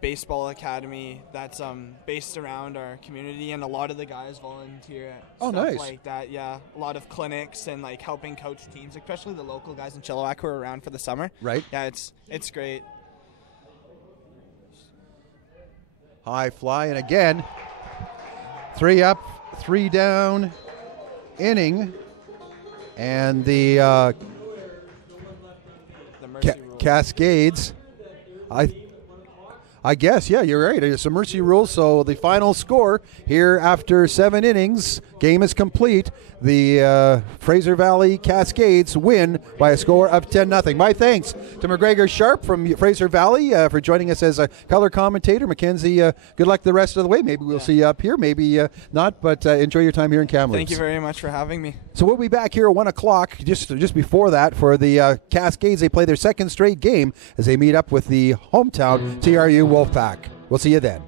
baseball academy that's based around our community, and a lot of the guys volunteer at stuff nice. like that. Yeah, a lot of clinics and like helping coach teams, especially the local guys in Chilliwack who are around for the summer. Right. Yeah, it's great. High fly, and again, 3 up, 3 down inning, and the Mercy rule. Cascades. I guess, yeah, you're right. It's a mercy rule. So the final score here after 7 innings, game is complete. The Fraser Valley Cascades win by a score of 10-0. My thanks to McGregor Sharp from Fraser Valley for joining us as a color commentator. Mackenzie, good luck the rest of the way. Maybe we'll see you up here, maybe not, but enjoy your time here in Kamloops. Thank you very much for having me. So we'll be back here at 1 o'clock, just before that, for the Cascades. They play their second straight game as they meet up with the hometown TRU WolfPack. We'll see you then.